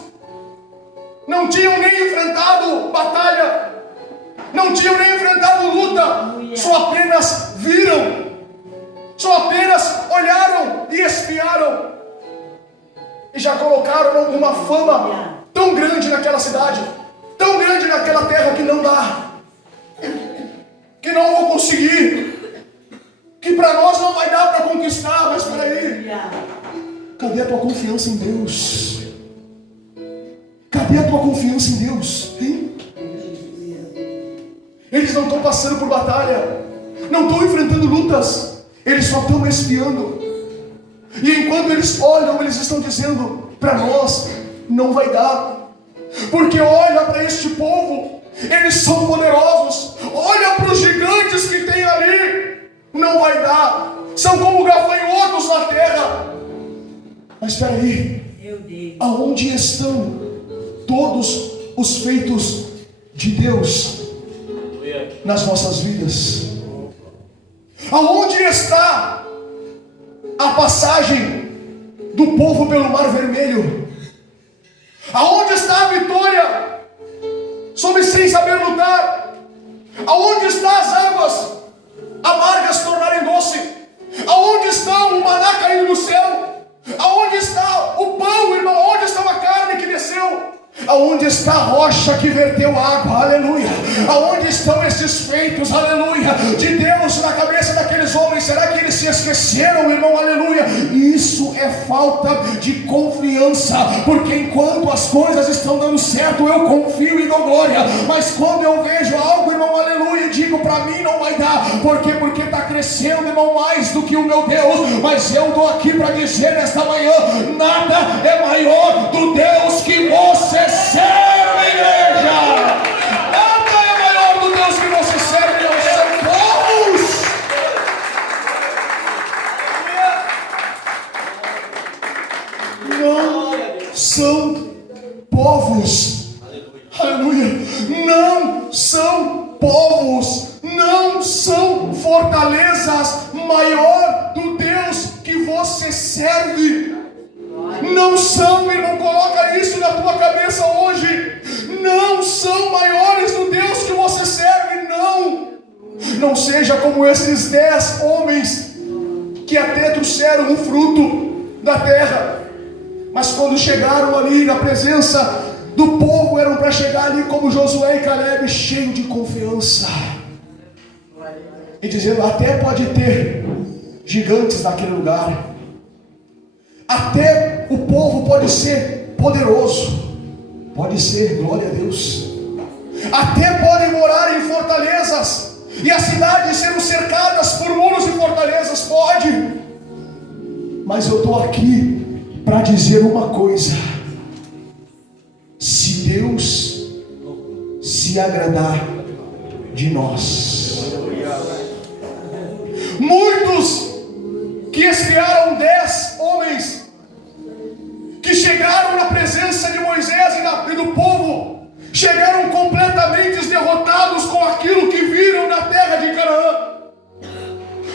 não tinham nem enfrentado batalha, não tinham nem enfrentado luta. Sua já colocaram uma fama tão grande naquela cidade, tão grande naquela terra, que não dá, que não vou conseguir, que para nós não vai dar para conquistar. Mas espera aí, cadê a tua confiança em Deus? Cadê a tua confiança em Deus? Hein? Eles não estão passando por batalha, não estão enfrentando lutas, eles só estão espiando. E enquanto eles olham, eles estão dizendo: para nós não vai dar, porque olha para este povo, eles são poderosos, olha para os gigantes que tem ali, não vai dar, são como gafanhotos na terra. Mas espera aí, aonde estão todos os feitos de Deus nas nossas vidas? Aonde está a passagem do povo pelo Mar Vermelho? Aonde está a vitória sobre sem saber lutar? Aonde está as águas amargas tornarem doce? Aonde está o maná caindo do céu? Aonde está o pão, irmão? Aonde está a carne que desceu? Aonde está a rocha que verteu água? Aleluia! Aonde estão esses feitos, aleluia, de Deus na cabeça daqueles homens? Será que eles se esqueceram, irmão? Aleluia! Isso é falta de confiança, porque enquanto as coisas estão dando certo, eu confio e dou glória, mas quando eu vejo algo, irmão, aleluia, digo: para mim não vai dar. Por quê? Porque está crescendo, irmão, mais do que o meu Deus. Mas eu estou aqui para dizer nesta manhã: nada é maior do Deus que você serve, igreja. Nada é maior do Deus que você serve. Não são povos. Aleluia. Não são povos, não são fortalezas maior do Deus que você serve. Não são, irmão, coloca isso na tua cabeça hoje. Não são maiores do Deus que você serve, não. Não seja como esses 10 homens que até trouxeram o fruto da terra, mas quando chegaram ali na presença do povo, eram para chegar ali como Josué e Caleb, cheio de confiança, e dizendo: até pode ter gigantes naquele lugar, até o povo pode ser poderoso, pode ser, glória a Deus, até podem morar em fortalezas, e as cidades serão cercadas por muros e fortalezas, pode, mas eu estou aqui para dizer uma coisa: se Deus se agradar de nós, muitos que espiaram 10 homens, que chegaram na presença de Moisés e do povo, chegaram completamente derrotados com aquilo que viram na terra de Canaã.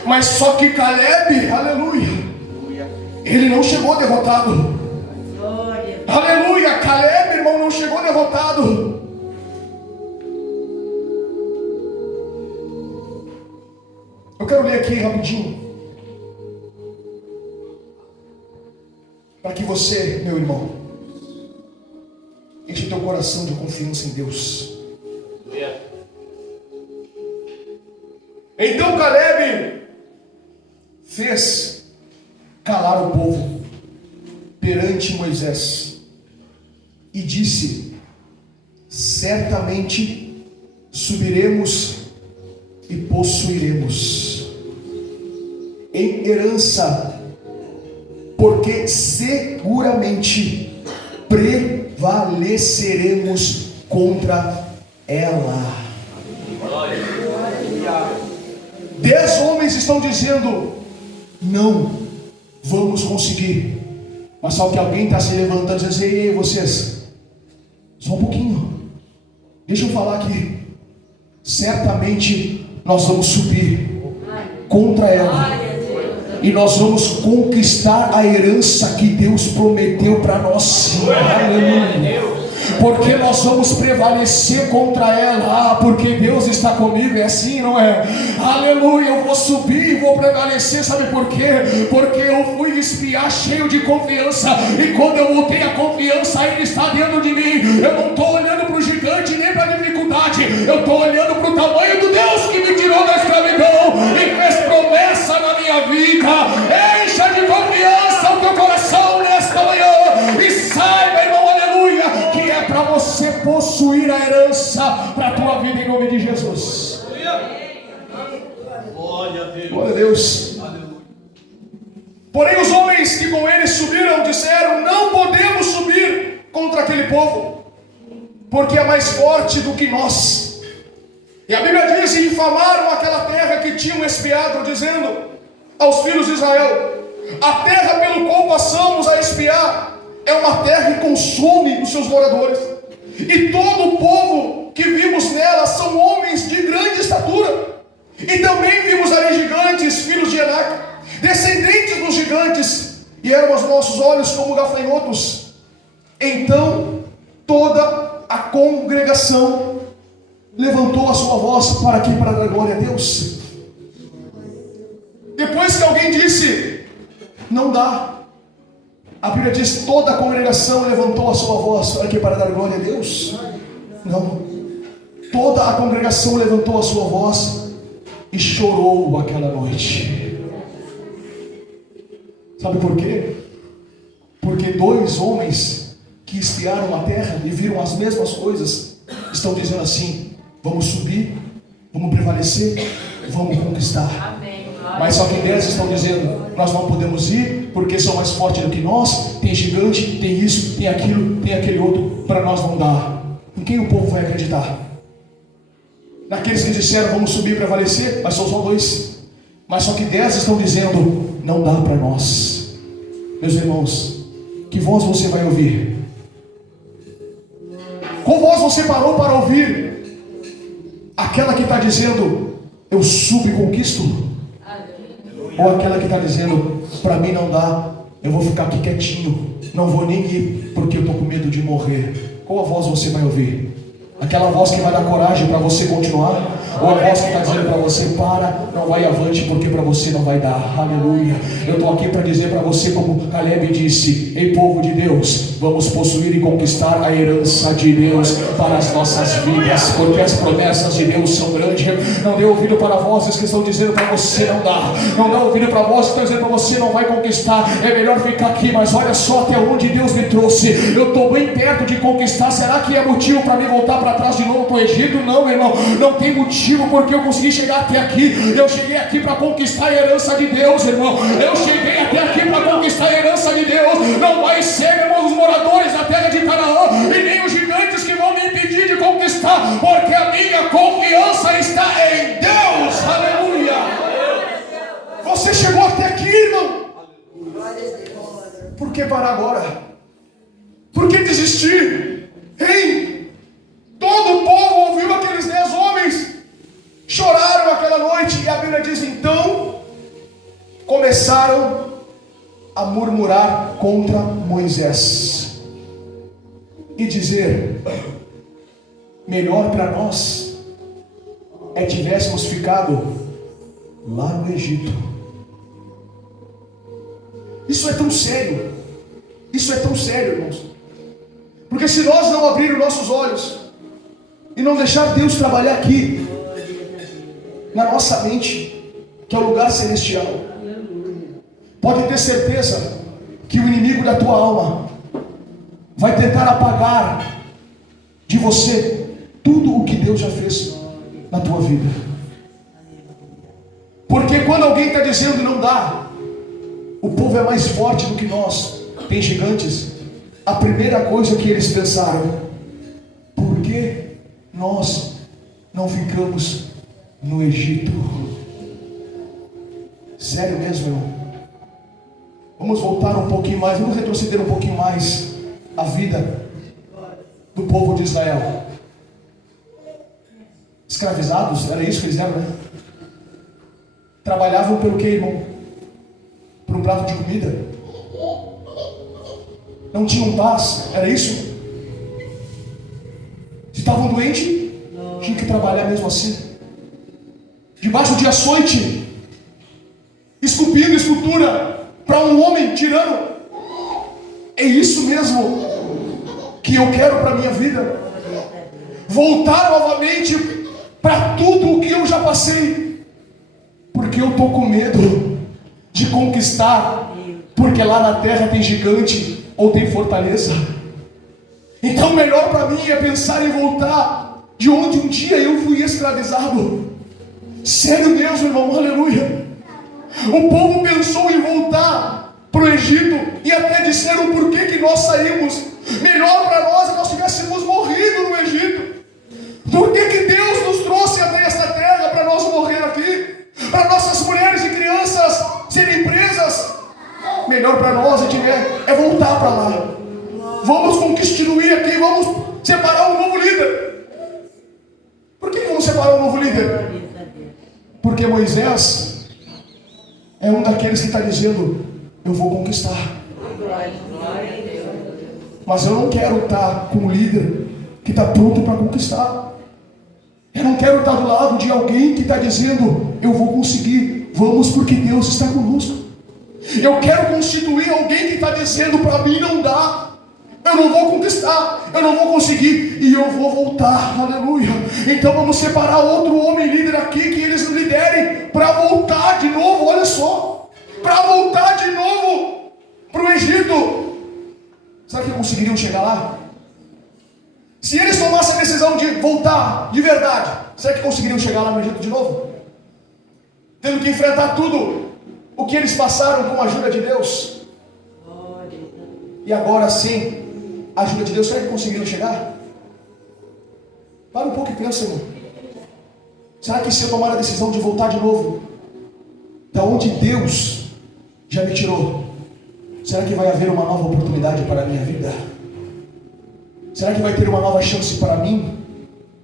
Mas só que Caleb, aleluia, ele não chegou derrotado. Aleluia, Caleb, irmão, não chegou derrotado. Eu quero ler aqui rapidinho, para que você, meu irmão, enche teu coração de confiança em Deus. Então Caleb fez calar o povo perante Moisés e disse: certamente subiremos e possuiremos em herança, porque seguramente prevaleceremos contra ela. 10 homens estão dizendo: não vamos conseguir. Mas só que alguém está se levantando e dizendo: ei, vocês, só um pouquinho, deixa eu falar aqui. Certamente nós vamos subir contra ela, e nós vamos conquistar a herança que Deus prometeu para nós. Aleluia. porque nós vamos prevalecer contra ela. Porque Deus está comigo, é assim, não é? Aleluia, eu vou subir e vou prevalecer. Sabe por quê? Porque eu fui espiar cheio de confiança, e quando eu voltei, a confiança ainda está dentro de mim. Eu não estou olhando para o gigante nem para a dificuldade, eu estou olhando para o tamanho do Deus que me tirou da escravidão e fez promessa na minha vida. Encha de confiança o teu coração nesta manhã, e saiba, irmão, aleluia, que é para você possuir a herança para a tua vida, em nome de Jesus. Glória a Deus. Porém os homens que com ele subiram disseram: não podemos subir contra aquele povo, porque é mais forte do que nós. E a Bíblia diz: e infamaram aquela terra que tinham espiado, dizendo aos filhos de Israel: a terra pelo qual passamos a espiar é uma terra que consome os seus moradores, e todo o povo que vimos nela são homens de grande estatura. E também vimos ali gigantes, filhos de Enac, descendentes dos gigantes, e eram aos nossos olhos como gafanhotos. Então toda a congregação levantou a sua voz para aqui, para dar glória a Deus. Depois que alguém disse: não dá, a Bíblia diz: toda a congregação levantou a sua voz para aqui, para dar glória a Deus. Não, toda a congregação levantou a sua voz e chorou aquela noite. Sabe por quê? Porque dois homens que espiaram a terra e viram as mesmas coisas estão dizendo assim: vamos subir, vamos prevalecer, vamos conquistar. Mas só que 10 estão dizendo: nós não podemos ir, porque são mais fortes do que nós, tem gigante, tem isso, tem aquilo, tem aquele outro, para nós não dar. Em quem o povo vai acreditar? Naqueles que disseram: vamos subir e prevalecer, mas são só 2. Mas só que 10 estão dizendo: não dá para nós. Meus irmãos, que voz você vai ouvir? Qual voz você parou para ouvir? Aquela que está dizendo: eu subo e conquisto? Ou aquela que está dizendo: para mim não dá, eu vou ficar aqui quietinho, não vou nem ir porque eu estou com medo de morrer? Qual a voz você vai ouvir? Aquela voz que vai dar coragem para você continuar? Ou a voz que está dizendo para você: para, não vai avante, porque para você não vai dar? Aleluia. Eu estou aqui para dizer para você, como Caleb disse: ei, povo de Deus, vamos possuir e conquistar a herança de Deus para as nossas vidas, porque as promessas de Deus são grandes. Não dê ouvido para vozes que estão dizendo para você: não dá. Não dê ouvido para vozes que estão dizendo para você: não vai conquistar, é melhor ficar aqui. Mas olha só até onde Deus me trouxe, eu estou bem perto de conquistar. Será que é motivo para me voltar para trás de novo para o Egito? Não, meu irmão, não tem motivo, porque eu consegui chegar até aqui. Eu cheguei aqui para conquistar a herança de Deus, irmão. Eu cheguei até aqui para conquistar a herança de Deus. Não vai ser, meu irmão, os moradores da terra de Canaã e nem os gigantes que vão me impedir de conquistar, porque a minha confiança está em Deus. Aleluia. Você chegou até aqui, irmão. Por que parar agora? Por que desistir? Ei, todo o povo ouviu aqueles 10 homens, choraram aquela noite, e a Bíblia diz: então começaram a murmurar contra Moisés e dizer: melhor para nós é tivéssemos ficado lá no Egito. Isso é tão sério, isso é tão sério, irmãos, porque se nós não abrirmos nossos olhos e não deixar Deus trabalhar aqui na nossa mente, que é o lugar celestial, pode ter certeza que o inimigo da tua alma vai tentar apagar de você tudo o que Deus já fez na tua vida. Porque quando alguém está dizendo não dá, o povo é mais forte do que nós, tem gigantes, a primeira coisa que eles pensaram: por que nós não ficamos no Egito? Sério mesmo, irmão. Vamos voltar um pouquinho mais, vamos retroceder um pouquinho mais a vida do povo de Israel. Escravizados, era isso que eles eram, né? Trabalhavam pelo que, irmão? Por um prato de comida. Não tinham paz, era isso? Se estavam doentes, tinha que trabalhar mesmo assim. Debaixo de açoite, esculpindo escultura para um homem tirano. É isso mesmo que eu quero para a minha vida. Voltar novamente para tudo o que eu já passei. Porque eu estou com medo de conquistar. Porque lá na terra tem gigante ou tem fortaleza. Então o melhor para mim é pensar em voltar de onde um dia eu fui escravizado. Sério mesmo, irmão, aleluia. O povo pensou em voltar para o Egito e até disseram por que nós saímos. Melhor para nós é nós tivéssemos morrido no Egito. Por que Deus nos trouxe até esta terra para nós morrer aqui? Para nossas mulheres e crianças serem presas? Melhor para nós é voltar para lá. Vamos constituir aqui, vamos separar um novo líder. Por que vamos separar um novo líder? Porque Moisés é um daqueles que está dizendo: eu vou conquistar. Mas eu não quero estar com um líder que está pronto para conquistar. Eu não quero estar do lado de alguém que está dizendo: eu vou conseguir, vamos porque Deus está conosco. Eu quero constituir alguém que está dizendo: para mim não dá, eu não vou conquistar, eu não vou conseguir e eu vou voltar, aleluia. Então vamos separar outro homem líder aqui, que eles liderem para voltar de novo, olha só, para voltar de novo para o Egito. Será que conseguiriam chegar lá? Se eles tomassem a decisão de voltar de verdade, será que conseguiriam chegar lá no Egito de novo? Tendo que enfrentar tudo o que eles passaram com a ajuda de Deus. E agora sim, a ajuda de Deus, será que conseguiram chegar? Para um pouco e pensa, irmão. Será que se eu tomar a decisão de voltar de novo, da onde Deus já me tirou, será que vai haver uma nova oportunidade para a minha vida? Será que vai ter uma nova chance para mim,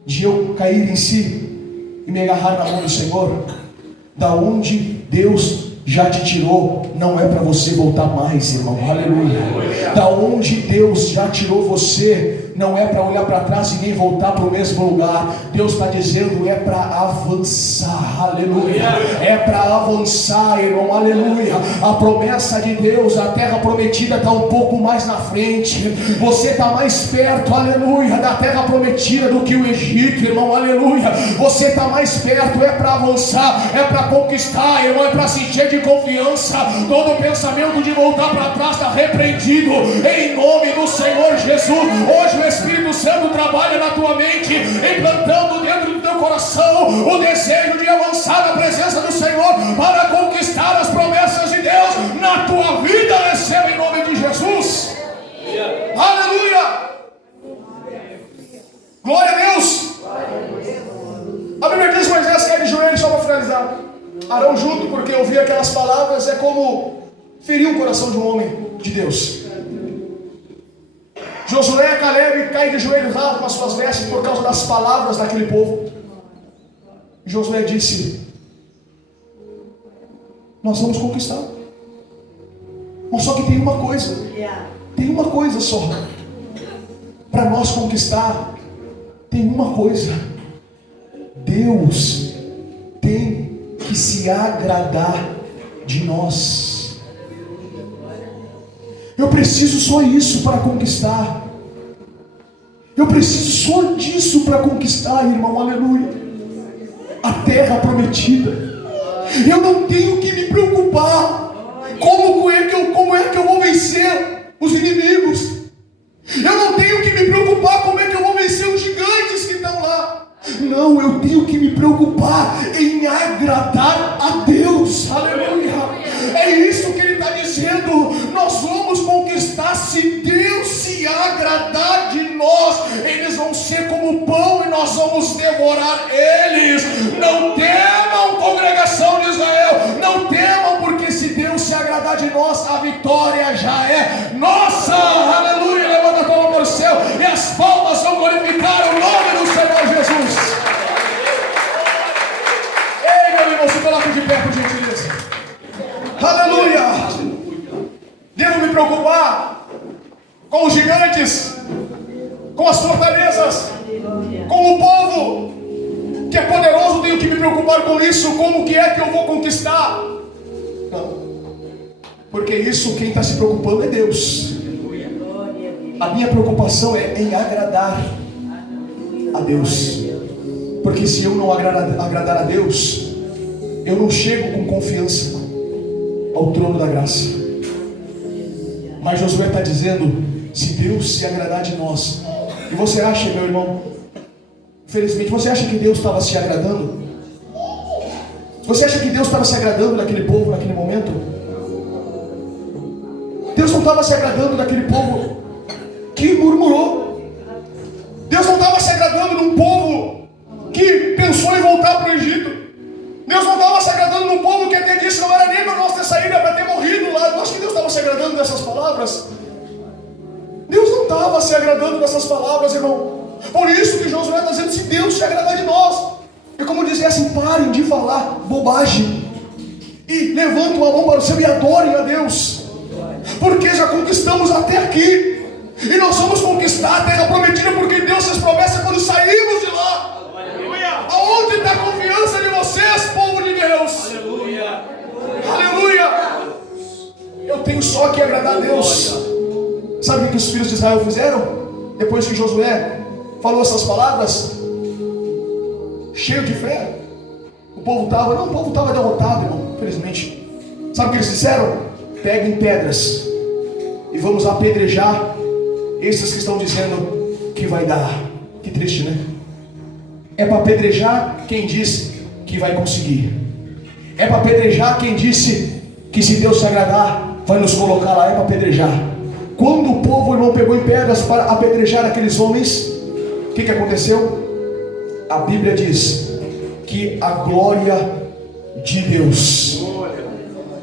de eu cair em si e me agarrar na mão do Senhor? Da onde Deus já te tirou, não é para você voltar mais, irmão, aleluia. Da onde Deus já tirou você, não é para olhar para trás e nem voltar para o mesmo lugar. Deus está dizendo: é para avançar, aleluia. É para avançar, irmão, aleluia. A promessa de Deus, a terra prometida está um pouco mais na frente. Você está mais perto, aleluia, da terra prometida do que o Egito, irmão, aleluia. Você está mais perto, é para avançar, é para conquistar, irmão, é para se encher de confiança. Todo pensamento de voltar para trás está repreendido em nome do Senhor Jesus. Hoje o Espírito Santo trabalha na tua mente, implantando dentro do teu coração o desejo de avançar na presença do Senhor para conquistar as promessas de Deus na tua vida. Receba em nome de Jesus. Aleluia. Glória a Deus. A Bíblia diz: Moisés cai de joelhos, só para finalizar. Arão junto, porque ouvir aquelas palavras é como ferir o coração de um homem de Deus. Josué e Caleb caem de joelhos, rasgam as suas vestes por causa das palavras daquele povo. Josué disse: nós vamos conquistar. Mas só que tem uma coisa só. Para nós conquistar, tem uma coisa: Deus tem que se agradar de nós. Eu preciso só isso para conquistar. Eu preciso só disso para conquistar, irmão, aleluia. A terra prometida. Eu não tenho que me preocupar como é que eu vou vencer os inimigos. Eu não tenho que me preocupar como é que eu vou vencer os gigantes que estão lá. Não, eu tenho que me preocupar em agradar a Deus, aleluia. É isso que ele está dizendo. Nós vamos conquistar se Deus se agradar de nós. Eles vão ser como pão e nós vamos devorar eles. Não temam, congregação de Israel, não temam, porque se Deus se agradar de nós, a vitória já é nossa, aleluia. Levanta a tua mão para o céu e as palmas vão glorificar o nome do Senhor Jesus. Ei, meu irmão, se coloca de pé, por gentileza. Aleluia. Devo me preocupar com os gigantes, com as fortalezas, Como povo que é poderoso, tenho que me preocupar com isso. Como que é que eu vou conquistar? Não. Porque isso, quem está se preocupando é Deus. A minha preocupação é em agradar a Deus. Porque se eu não agradar a Deus, eu não chego com confiança ao trono da graça. Mas Josué está dizendo, se Deus se agradar de nós. E você acha, meu irmão, infelizmente, você acha que Deus estava se agradando? Você acha que Deus estava se agradando daquele povo naquele momento? Deus não estava se agradando daquele povo que murmurou. Deus não estava se agradando de um povo que pensou em voltar para o Egito. Deus não estava se agradando de um povo que até disse, não era nem para nós ter saído, era para ter morrido lá. Eu acho que Deus estava se agradando dessas palavras. Deus não estava se agradando dessas palavras, irmão. Por isso que Josué está dizendo, se Deus se agradar de nós. É como dizer assim, parem de falar bobagem e levantem a mão para o céu e adorem a Deus. Porque já conquistamos até aqui. E nós vamos conquistar a terra prometida, porque Deus fez promessa quando saímos de lá. Aleluia. Aonde está a confiança de vocês, povo de Deus? Aleluia. Aleluia. Eu tenho só que agradar a Deus. Sabe o que os filhos de Israel fizeram? Depois que Josué falou essas palavras, cheio de fé, o povo estava derrotado, irmão, infelizmente. Sabe o que eles disseram? Peguem pedras e vamos apedrejar esses que estão dizendo que vai dar. Que triste, né? É para apedrejar quem disse que vai conseguir. É para apedrejar quem disse que se Deus se agradar vai nos colocar lá. É para apedrejar. Quando o povo, irmão, pegou em pedras para apedrejar aqueles homens, o que aconteceu? A Bíblia diz que a glória de Deus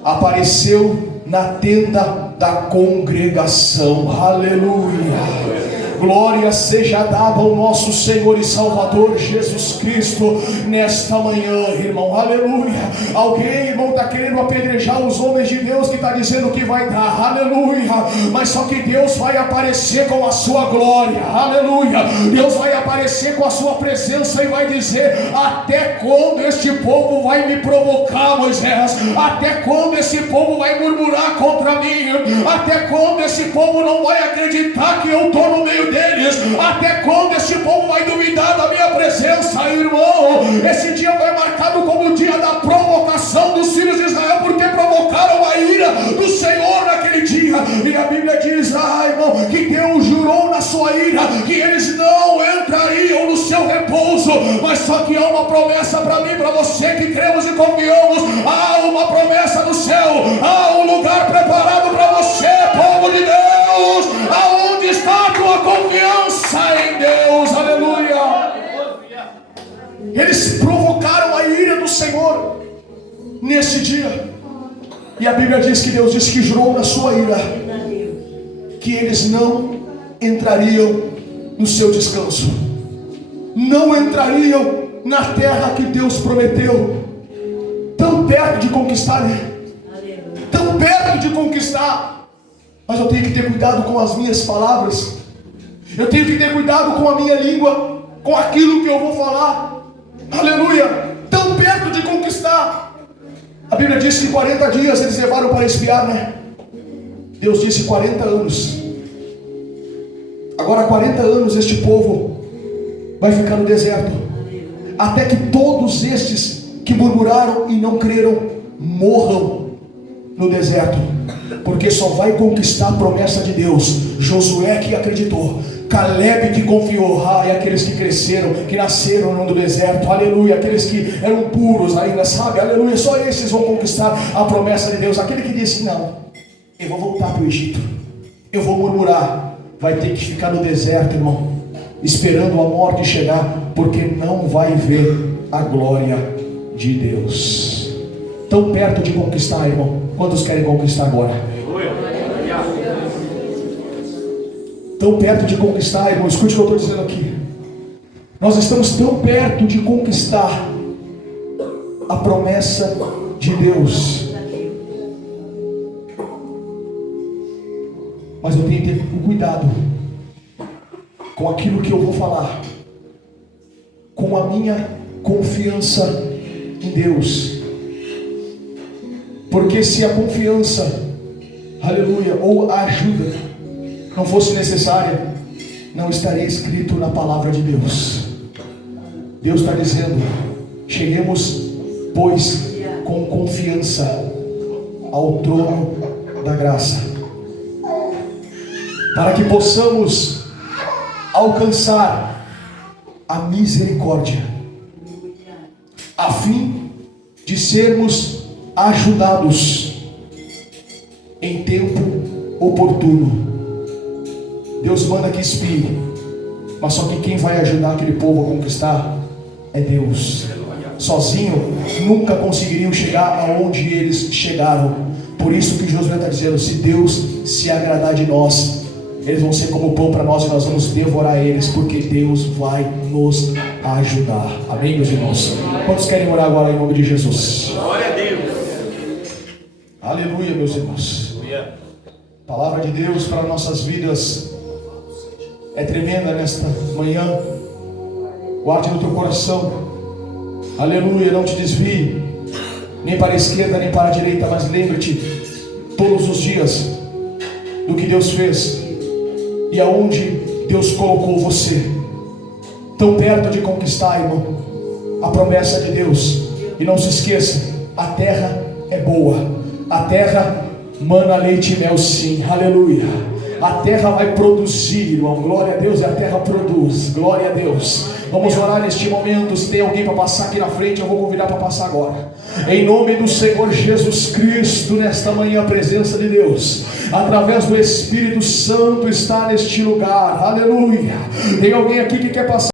apareceu na tenda da congregação. Aleluia. Glória seja dada ao nosso Senhor e Salvador Jesus Cristo nesta manhã, irmão. Aleluia. Alguém, irmão, está querendo apedrejar os homens de Deus, que está dizendo que vai dar. Aleluia. Mas só que Deus vai aparecer com a sua glória. Aleluia. Deus vai aparecer com a sua presença e vai dizer: até quando este povo vai me provocar, Moisés? Até quando esse povo vai murmurar contra mim? Até quando esse povo não vai acreditar que eu estou no meio deles? Até quando este povo vai duvidar da minha presença, irmão? Esse dia foi marcado como o dia da provocação dos filhos de Israel, porque provocaram a ira do Senhor naquele dia. E a Bíblia diz, irmão, que Deus jurou na sua ira que eles não entrariam no seu repouso. Mas só que há uma promessa para mim, para você que cremos e confiamos. Há uma promessa do céu, há um lugar preparado para você, povo de Deus. Aonde está a tua confiança em Deus? Aleluia. Eles provocaram a ira do Senhor nesse dia. E a Bíblia diz que Deus disse que jurou na sua ira que eles não entrariam no seu descanso, não entrariam na terra que Deus prometeu. Tão perto de conquistar, né? Tão perto de conquistar. Mas eu tenho que ter cuidado com as minhas palavras. Eu tenho que ter cuidado com a minha língua, com aquilo que eu vou falar. Aleluia. Tão perto de conquistar. A Bíblia diz que 40 dias eles levaram para espiar, né? Deus disse 40 anos. Agora 40 anos este povo vai ficar no deserto, até que todos estes que murmuraram e não creram morram no deserto. Porque só vai conquistar a promessa de Deus Josué, que acreditou, Caleb, que confiou, e aqueles que cresceram, que nasceram no deserto, aleluia, aqueles que eram puros ainda, sabe, aleluia, só esses vão conquistar a promessa de Deus. Aquele que disse, não, eu vou voltar para o Egito, eu vou murmurar, vai ter que ficar no deserto, irmão, esperando a morte chegar, porque não vai ver a glória de Deus. Tão perto de conquistar, irmão. Quantos querem conquistar agora? Tão perto de conquistar, irmão. Escute o que eu estou dizendo aqui. Nós estamos tão perto de conquistar a promessa de Deus. Mas eu tenho que ter cuidado com aquilo que eu vou falar, com a minha confiança em Deus. Porque se a confiança, aleluia, ou a ajuda não fosse necessária, não estaria escrito na palavra de Deus. Deus está dizendo: cheguemos, pois, com confiança ao trono da graça, para que possamos alcançar a misericórdia, a fim de sermos ajudados em tempo oportuno. Deus manda que espie, mas só que quem vai ajudar aquele povo a conquistar é Deus. Sozinho nunca conseguiriam chegar aonde eles chegaram. Por isso que Josué está dizendo: se Deus se agradar de nós, eles vão ser como pão para nós e nós vamos devorar eles, porque Deus vai nos ajudar. Amém, meus irmãos? Quantos querem orar agora em nome de Jesus? Glória a Deus. Aleluia, meus irmãos. Palavra de Deus para nossas vidas é tremenda nesta manhã. Guarde no teu coração. Aleluia, não te desvie nem para a esquerda nem para a direita, mas lembre-te todos os dias do que Deus fez e aonde Deus colocou você. Tão perto de conquistar, irmão, a promessa de Deus. E não se esqueça, a terra é boa, a terra mana leite e mel, sim. Aleluia. A terra vai produzir, irmão. Glória a Deus, e a terra produz. Glória a Deus. Vamos orar neste momento. Se tem alguém para passar aqui na frente, eu vou convidar para passar agora. Em nome do Senhor Jesus Cristo, nesta manhã, a presença de Deus, através do Espírito Santo, está neste lugar. Aleluia. Tem alguém aqui que quer passar?